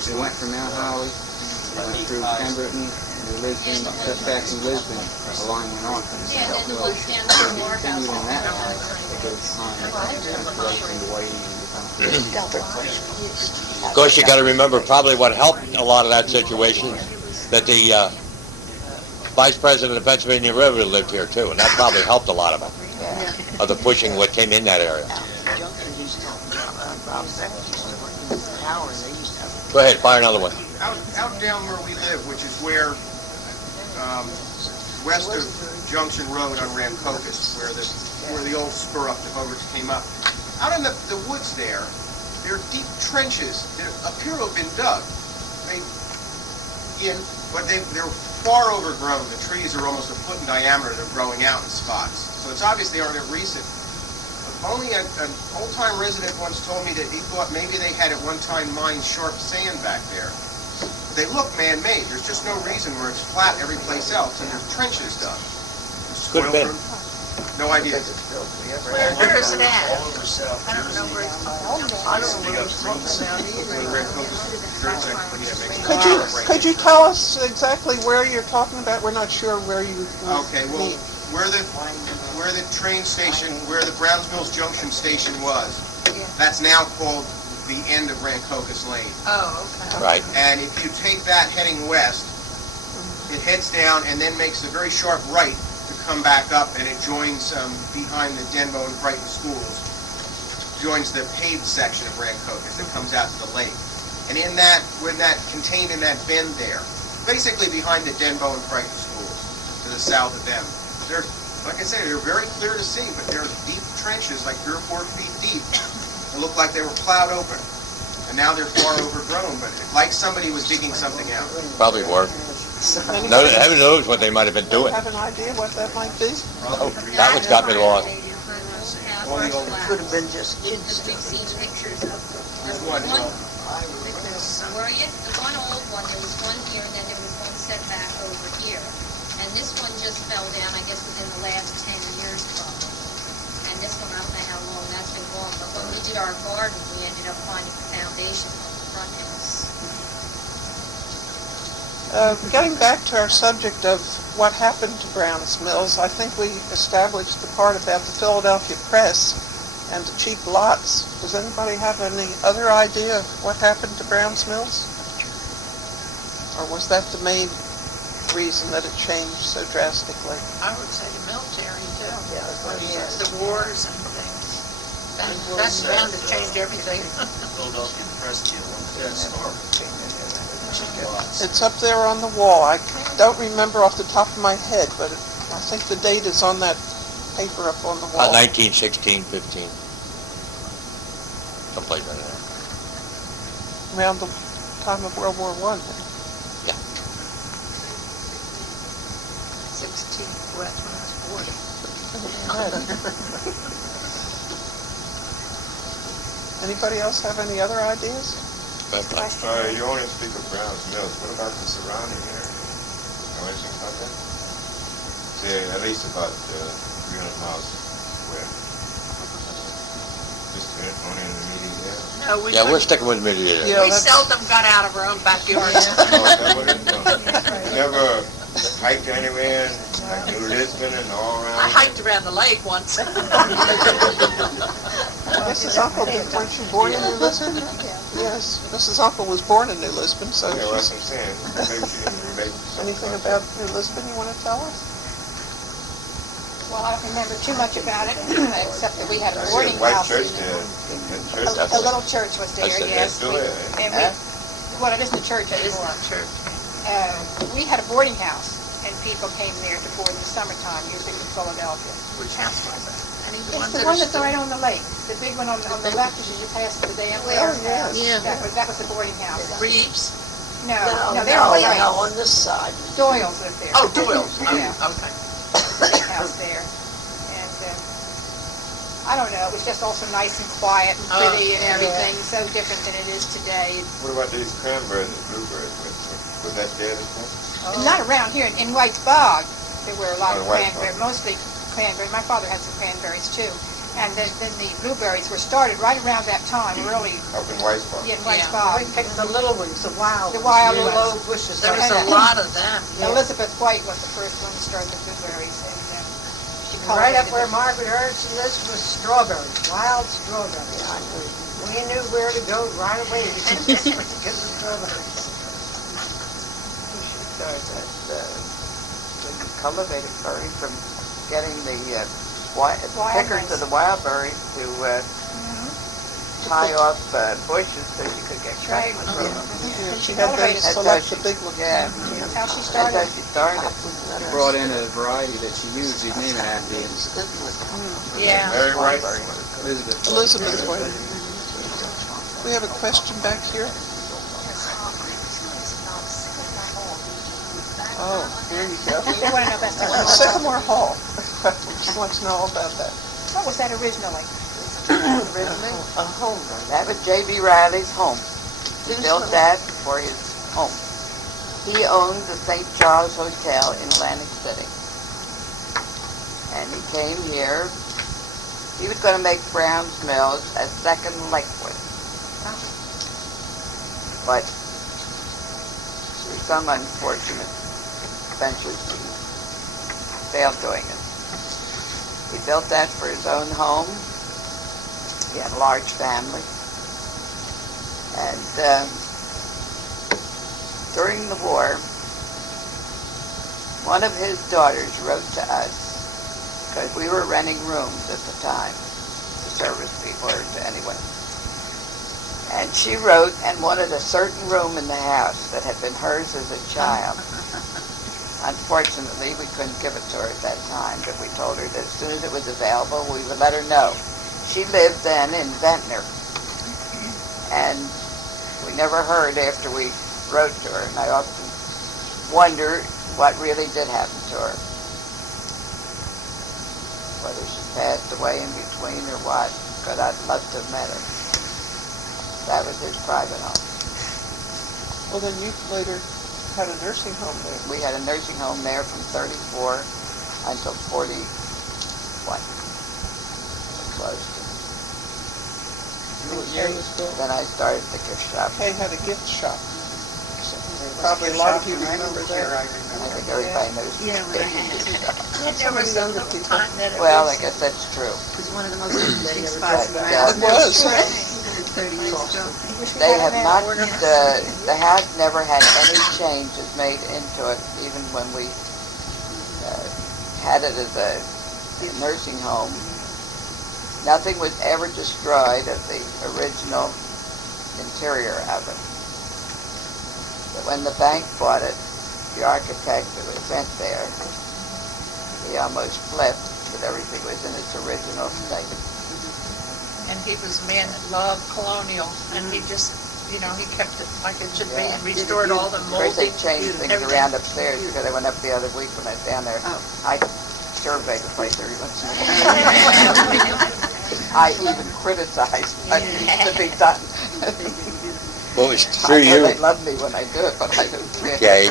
They went from Mount Holly, they went through Pemberton, New Lisbon, just back to Lisbon. The line went on. Yeah, and then the ones down there in our Continued house. in that line, it goes on, right into Whiting and Of course, you got to remember probably what helped a lot of that situation, that the Vice President of Pennsylvania River lived here too, and that probably helped a lot of it, of the pushing what came in that area. Go ahead, fire another one. Out down where we live, which is where, west of Junction Road on Rancocas, where the old spur up to Hogarth came up. Out in the woods there are deep trenches that appear to have been dug. But they're far overgrown. The trees are almost a foot in diameter. They're growing out in spots. So it's obvious they aren't recent. Only an old-time resident once told me that he thought maybe they had at one time mined sharp sand back there. But they look man-made. There's just no reason where it's flat every place else, and there's trenches dug. Could have been. No idea. Where is it at? All over South I don't know where it's I don't know where it's from. Could you tell us exactly where you're talking about? We're not sure where you Okay, well, mean. where the train station, where the Browns Mills Junction station was, that's now called the end of Rancocas Lane. Oh, okay. Right. And if you take that heading west, it heads down and then makes a very sharp right to come back up, and it joins behind the Denbo and Brighton schools, joins the paved section of Rancocas that comes out to the lake. And in that, contained in that bend there, basically behind the Denbo and Brighton schools, to the south of them, they're, like I said, they're very clear to see, but they're deep trenches, like 3 or 4 feet deep. They look like they were plowed open, and now they're far overgrown, but like somebody was digging something out. Probably were. No, heaven knows what they might have been doing. Have an idea what that might be? No, that one's got me lost. Could have been just kids. We've seen pictures of There's one. were you? The one old one, there was one here, and then there was one set back over here. And this one just fell down, I guess, within the last 10 years probably. And this one, I don't know how long that's been gone, but when we did our garden, we ended up finding the foundation of the front house. Getting back to our subject of what happened to Browns Mills, I think we established the part about the Philadelphia Press and the cheap lots. Does anybody have any other idea of what happened to Browns Mills? Or was that the main reason that it changed so drastically? I would say the military, too. The wars and things. That's bound to change everything. Philadelphia Press deal when that started. It's up there on the wall. I don't remember off the top of my head, but I think the date is on that paper up on the wall. 1916, 15. Someplace right there. Around the time of World War I. Yeah. 16, well, that's when I was 40. Anybody else have any other ideas? You only speak of Browns Mills. What about the surrounding area? Know anything about that? Say at least about 300 miles square. Just only in the meeting there? No, We're sticking with media. We seldom got out of our own backyard. Never hiked anywhere, like New Lisbon and all around? I hiked around the lake once. Mrs. Uncle, weren't you born in New Lisbon? Yes, Mrs. Uncle was born in New Lisbon, so Yeah, well, that's what I'm saying. Maybe she didn't relate. anything about New Lisbon you want to tell us? Well, I don't remember too much about it, except that we had a I see boarding a white house. church there. That church, A little church was there, That's it, yes. still there, eh? And we, well, it isn't a church It is anymore. not church. We had a boarding house, and people came there to board in the summertime, usually from Philadelphia. Which house was it? Any It's ones the that one are that's still... right on the lake. The big one on the left as you pass the dam. Oh, yes. Yeah. That was the boarding house. Reeves? No, they're all right. on this side. Doyle's lived there. Oh, Doyle's. Yeah. Oh, okay. Big house there. And I don't know, it was just also nice and quiet and pretty and everything, so different than it is today. What about these cranberries and blueberries? Was that there before? Not around here, in White's Bog, there were a lot of Oh, White's cranberries, Bog. mostly cranberries. My father had some cranberries too. And then the blueberries were started right around that time, early, Up in White's Park? in White's Bog. We picked the little ones, the wild The wild little ones. low bushes. There was And, a lot of them. Elizabeth White was the first one to start the blueberries, and she Right up cultivated where them. Margaret Errickson lives was strawberries, wild strawberries. We knew where to go right away to get the strawberries. We cultivated berry from getting the pickers of the wild berries to tie off bushes so she could get Right. customers. Yeah, she had them select the big ones. Yeah, That's how she that's started. how she started. She brought in a variety that she used. She'd name it after you. Yeah. Mary White. Elizabeth. Elizabeth White. We have a question back here. Oh, there you go. They want to know about that. Sycamore Hall. She wants to know all about that. What was that originally? Originally, a home. That was J.B. Riley's home. He built that for his home. He owned the St. Charles Hotel in Atlantic City. And he came here. He was going to make Brown's Mills a second Lakewood. But through some unfortunate ventures, he failed doing it. He built that for his own home. He had a large family. And during the war, one of his daughters wrote to us, because we were renting rooms at the time, to service people or to anyone. And she wrote and wanted a certain room in the house that had been hers as a child. Unfortunately, we couldn't give it to her at that time, but we told her that as soon as it was available, we would let her know. She lived then in Ventnor, and we never heard after we wrote to her, and I often wonder what really did happen to her. Whether she passed away in between or what, because I'd love to have met her. That was his private home. Well, then you later had a nursing home there. We had a nursing home there from 34 until 41. Close. Then I started the gift shop. Kay had a gift shop. Probably a lot of you remember that. I think everybody knows. Yeah, when I had to. There was a little time that it Well, I was. guess that's true. It was one of the most interesting spots But, around. It was. 30 years ago. They have not, the house never had any changes made into it, even when we had it as a nursing home. Nothing was ever destroyed of the original interior of it. But when the bank bought it, the architect that was sent there, he almost flipped that everything was in its original state. And he was a man that loved colonial, and he just, he kept it like it should be, and restored all the Of course, they moldy, changed things everything. around upstairs because I went up the other week when I was down there. I surveyed the place every once in a while. I even criticized what needs to be done. Well, it was I through know you, they love me when I do it, but I don't care. Kay.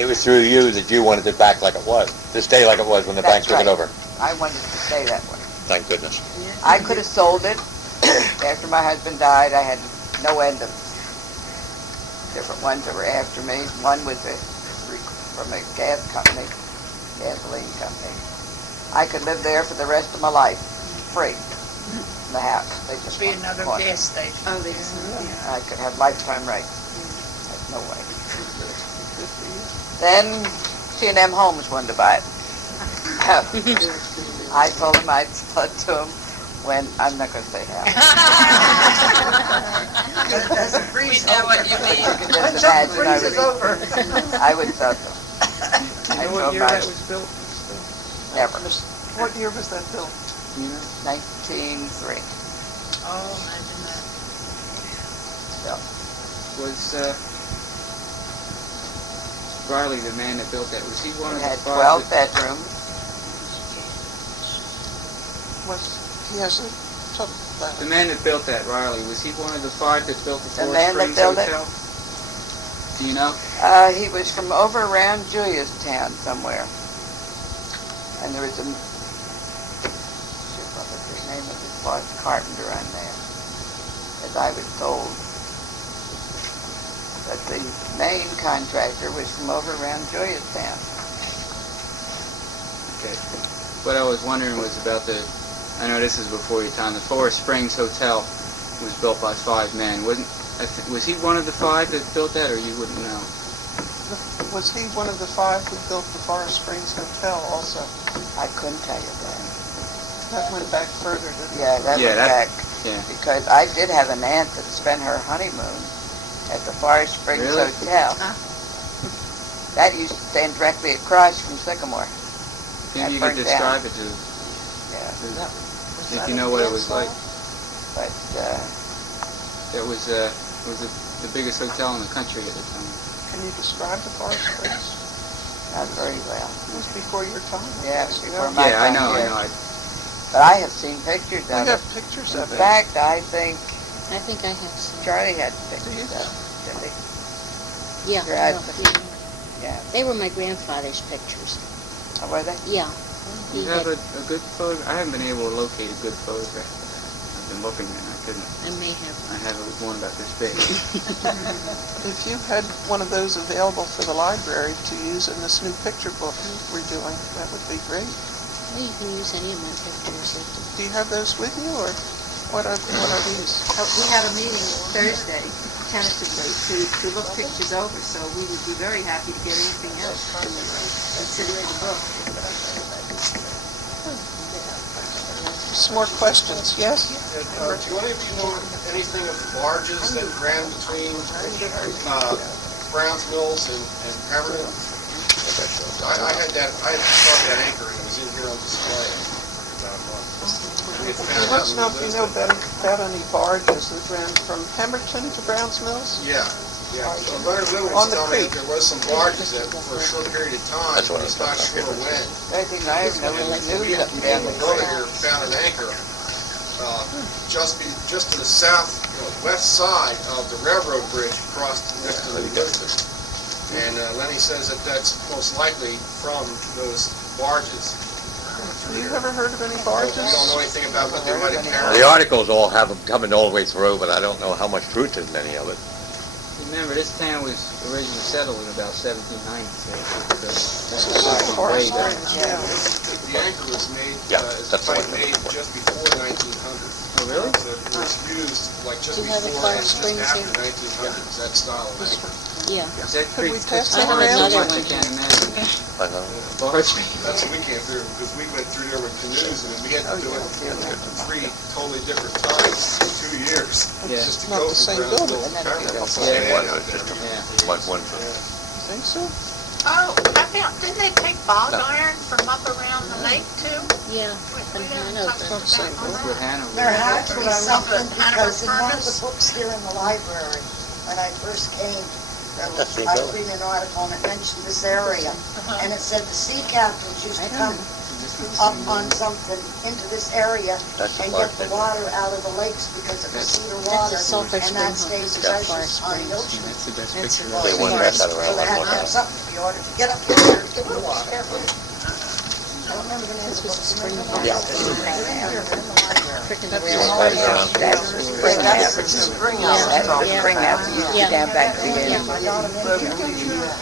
It was through you that you wanted it back like it was, to stay like it was when the bank That's took it right. over. I wanted to stay that way. Thank goodness. I could have sold it. After my husband died, I had no end of different ones that were after me. One was from a gas company, gasoline company. I could live there for the rest of my life, free, in the house. They just Be wanted another the corner. gas station. Oh, there's I could have lifetime rights. There's no way. Then C&M Homes wanted to buy it. I told him I'd sell it to him when, I'm not going to say how. We know what you mean. You can just imagine I would sell it to him. I You know what told year him that I was built? never. What year was that built? 1903. Oh, imagine that. So, Was Riley the man that built that? Was he one of it the had five 12 that- bedrooms. He has a The man that built that, Riley, was he one of the five that built the The Four man that Springs built it? Hotel? Do you know? He was from over around Juliustown somewhere. And there was a, what was his name of his boss, carpenter on there, as I was told. But the main contractor was from over around Juliustown. Okay. What I was wondering was about I know this is before your time, the Forest Springs Hotel was built by 5 men. Was he one of the 5 that built that, or you wouldn't know? Was he one of the 5 who built the Forest Springs Hotel also? I couldn't tell you that. That went back further, didn't it? Yeah, that went back. Yeah. Because I did have an aunt that spent her honeymoon at the Forest Springs Really? Hotel. That used to stand directly across from Sycamore. Maybe you could burned describe down. it to, Yeah. if you know what it was like. But It was the biggest hotel in the country at the time. Can you describe the Forest Springs? not very well. It was before your time. Yeah, before my Yeah, I time. know. Yeah. But I have seen pictures We of have it. pictures In of it. fact, I think I think I have some. Charlie had pictures you? of it. Didn't he? Yeah, Your ad- yeah. Yeah. They were my grandfather's pictures. Oh, were they? Yeah. You He have had, a good photo? I haven't been able to locate a good photograph. I've been looking and I couldn't. I may have. I have one about this big. If you had one of those available for the library to use in this new picture book we're doing, that would be great. Well, you can use any of my pictures. Do you have those with you, or what are these? We had a meeting Thursday, tentatively, to look pictures over, so we would be very happy to get anything else to consider the book. Some more questions, yes? Do any of you know anything of the barges that ran between Brown's Mills and Pemberton? I had started that anchor and it was in here on display. We had found out Let's know if you know about any barges that ran from Pemberton to Brown's Mills? Yeah. So Leonard Lewis On the told me creek. that there was some barges that for a short period of time, That's what but he's not sure when. I think I know when the We news up and down the earlier found an anchor just to the west side of the railroad bridge across next to the river. And Lenny says that that's most likely from those barges. Have you ever heard of any We barges? don't know anything about what they might have carried. The articles all have them coming all the way through, but I don't know how much truth is in any of it. Remember, this town was originally settled in about 1790. So This is Forest Springs, yeah. The anchor was made, Yeah, is that's the pipe one. made just before 1900. Oh, really? So it was used like just Do you have a before and Forest just Springs after here? 1900s, that style of anchor. Yeah. Is that Could creek we pass that so around? much I can't imagine. I know. Barge. That's what we came through, because we went through there with canoes, and we had to do it at 3 totally different times, 2 years, Yeah. just to Not go the same from Brown's building. Mills to Pemberton. Same one, Yeah. it's just Yeah. one. You think so? Oh, I found, didn't they take bog iron from up around the lake too? Yeah. We From didn't Hanover. talk about Same that. With Hanover. There had to be something, Hanover because in one of the furnace? books here in the library, when I first came, I That's the was building. reading an article and it mentioned this area. And it said the sea captains used to I come don't know. up on something into this area That's the and part get the that- water out of the lakes because it was cedar water. That's a sulfur And that spring stays hook. precious Forest on Springs. the ocean. That's the best That's picture. Well, They wouldn't pass that So around they like had to one have time. something in order to get up here to get the water. I don't remember the name of the This was a book. spring Yeah. Frickin' the You railroad. want to pass it around? That's the spring house. That's the spring Yeah. house. That's all Yeah. spring house. It used to be Yeah. down back to the end. Yeah. I got 'em in here.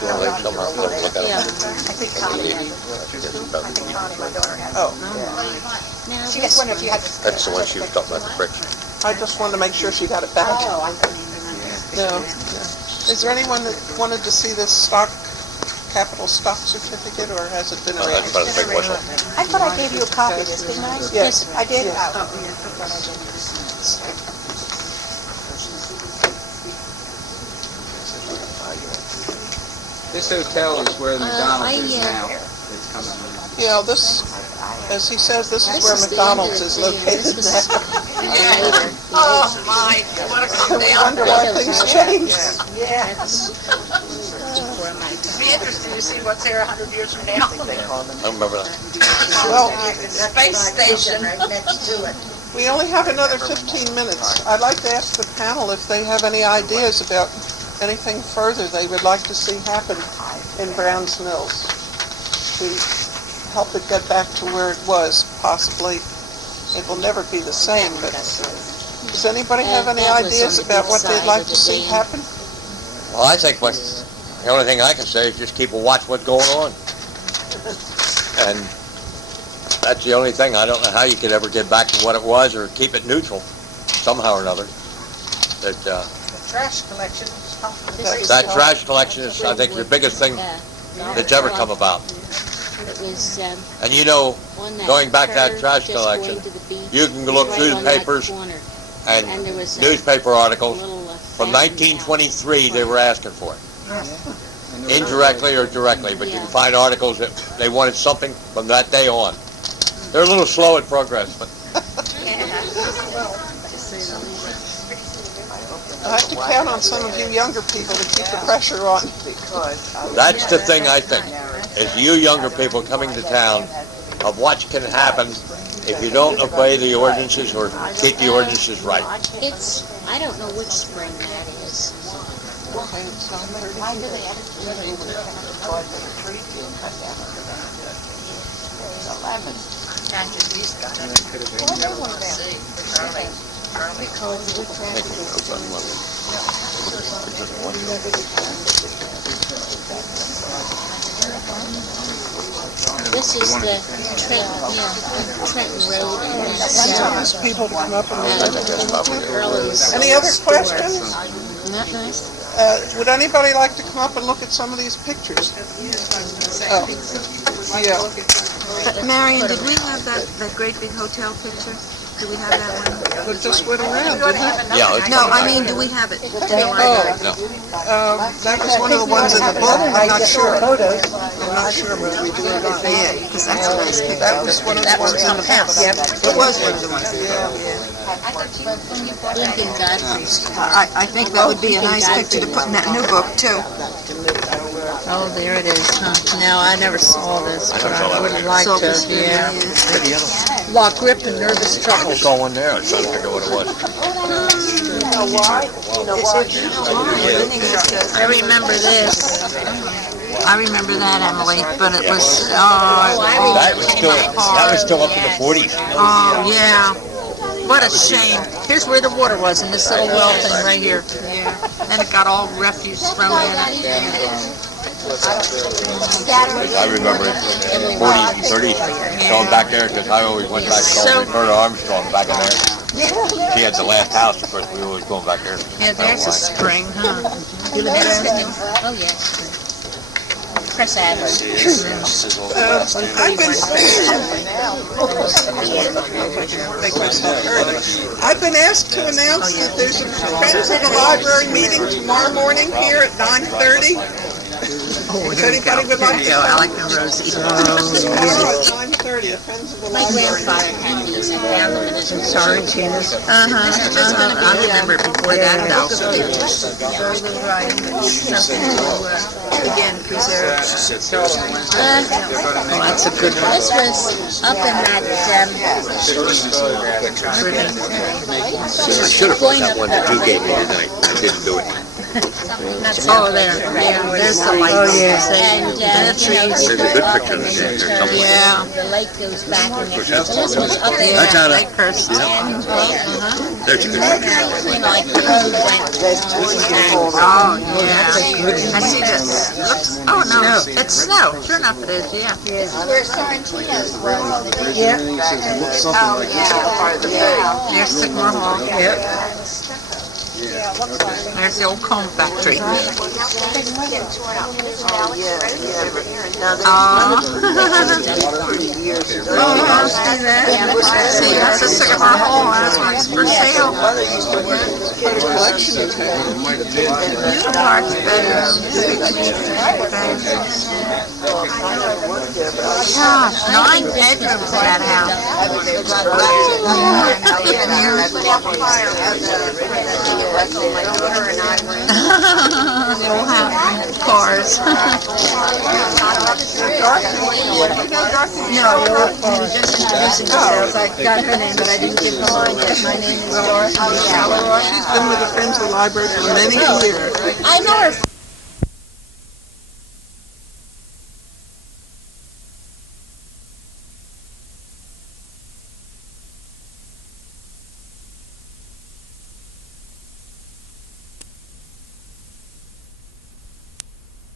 Well, they somehow don't look at Yeah. it. I think Connie, I think Connie, my daughter has. Oh, Now She this just wondered if you one. had this. That's the one she was talking about, the bricks. I just wanted to make sure she got it back. Oh, I couldn't even remember. No. Is there anyone that wanted to see this capital stock certificate, or has it been That's arranged? about a big whistle. I thought I gave you a copy of this, didn't I? Yes. I did? Yes. Oh. This hotel is where McDonald's is I, now. It's coming in. Yeah, this, as he says, this is This where is the McDonald's end is of the- located this was- now. Later. Oh, my, what a come We down. wonder why things changed. That's before my It'd time. be interesting to see what's there 100 years from now. I don't remember that. Well, Space station. Right next to it. we only have another 15 minutes. I'd like to ask the panel if they have any ideas about anything further they would like to see happen in Brown's Mills to help it get back to where it was. Possibly, it will never be the same, but does anybody have any That was ideas on the about what side they'd like of to the see dam. happen? Well, I think the only thing I can say is just keep a watch what's going on. And that's the only thing. I don't know how you could ever get back to what it was or keep it neutral somehow or another. That The trash collection. that trash collection is, I think, the biggest thing that's ever come about. It was, And you know, on that going back to that curve, trash just collection, going to the beach. you can look Right through the on that papers corner. and And there was a newspaper articles. little From 1923, they were asking for it. Indirectly or directly, but you can find articles that they wanted something from that day on. They're a little slow at progress, but I have to count on some of you younger people to keep the pressure on. that's the thing I think, is you younger people coming to town of what can happen if you don't obey the ordinances or keep the ordinances right. It's, I don't know which spring that is. This is the Trenton Road, and Ask people to come up and Earl's. Any other questions? Isn't that nice? Would anybody like to come up and look at some of these pictures? Oh, yeah. Marion, did we have that great big hotel picture? Do we have that one? It just went around, didn't it? Yeah, it's No, coming I back. mean, do we have it? Oh, No. that was one of the ones in the book. I'm not sure. I'm not sure whether we do or not. Yeah, because that's a nice picture. That was one of the ones in the house. It was one of the ones. Lincoln Godfrey's. I think that would be a nice picture to put in that new book, too. Oh, there it is, huh? No, I never saw this, I but never saw I that would one. like to, yeah. Lock, grip, and nervous I trouble. just saw one there. I was trying to figure out what it was. I remember this. I remember that, Emily, but it was, oh, That was still up in the 40s. oh, yeah. What a shame. Here's where the water was, in this little well thing right here. Then it got all refuse thrown in it. I remember it in the 40s and 30s, going back there, because I always went back to Roberta Armstrong back in there. She had the last house, of course, we were always going back there. Yeah, there's a spring, huh? You live there? Oh, yes. Chris Adams. I've been asked to announce that there's a Friends of the Library meeting tomorrow morning here at 9:30. If anybody would like to come. Alec and Rosie. Tomorrow at 9:30 at Friends of the My Library. grandfather had these. I found them in his Sorry, Tina's. I remember before that, though. Something to, again, preserve. Oh, that's a good one. This was up in that, I should have put that one that you gave me tonight. I didn't do it. Oh, there. Yeah, there's the light. Oh, yeah. and, There's a good picture of this there somewhere. Yeah. the lake goes back, and Of course, this was up in That's out of, Lakehurst. and, there's a good picture. you know, like the road went. Oh, yeah. I see this. Looks, oh, no, it's snow. Sure enough it is, yeah. This is where Sorrentino's was. Yeah. Oh, yeah, part of the boat. There's Sycamore Hall. Yep. There's the old comb factory. Now, there's Oh, see that? See, that's the Sycamore Hall. That's what's for sale. Collection of New parts, bedrooms. Gosh, 9 bedrooms in that house. They all have cars. No, just introducing themselves. I got her name, but I didn't give her mine yet. My name is Dorothy. She's been with the Friends of the Library for many years. I know her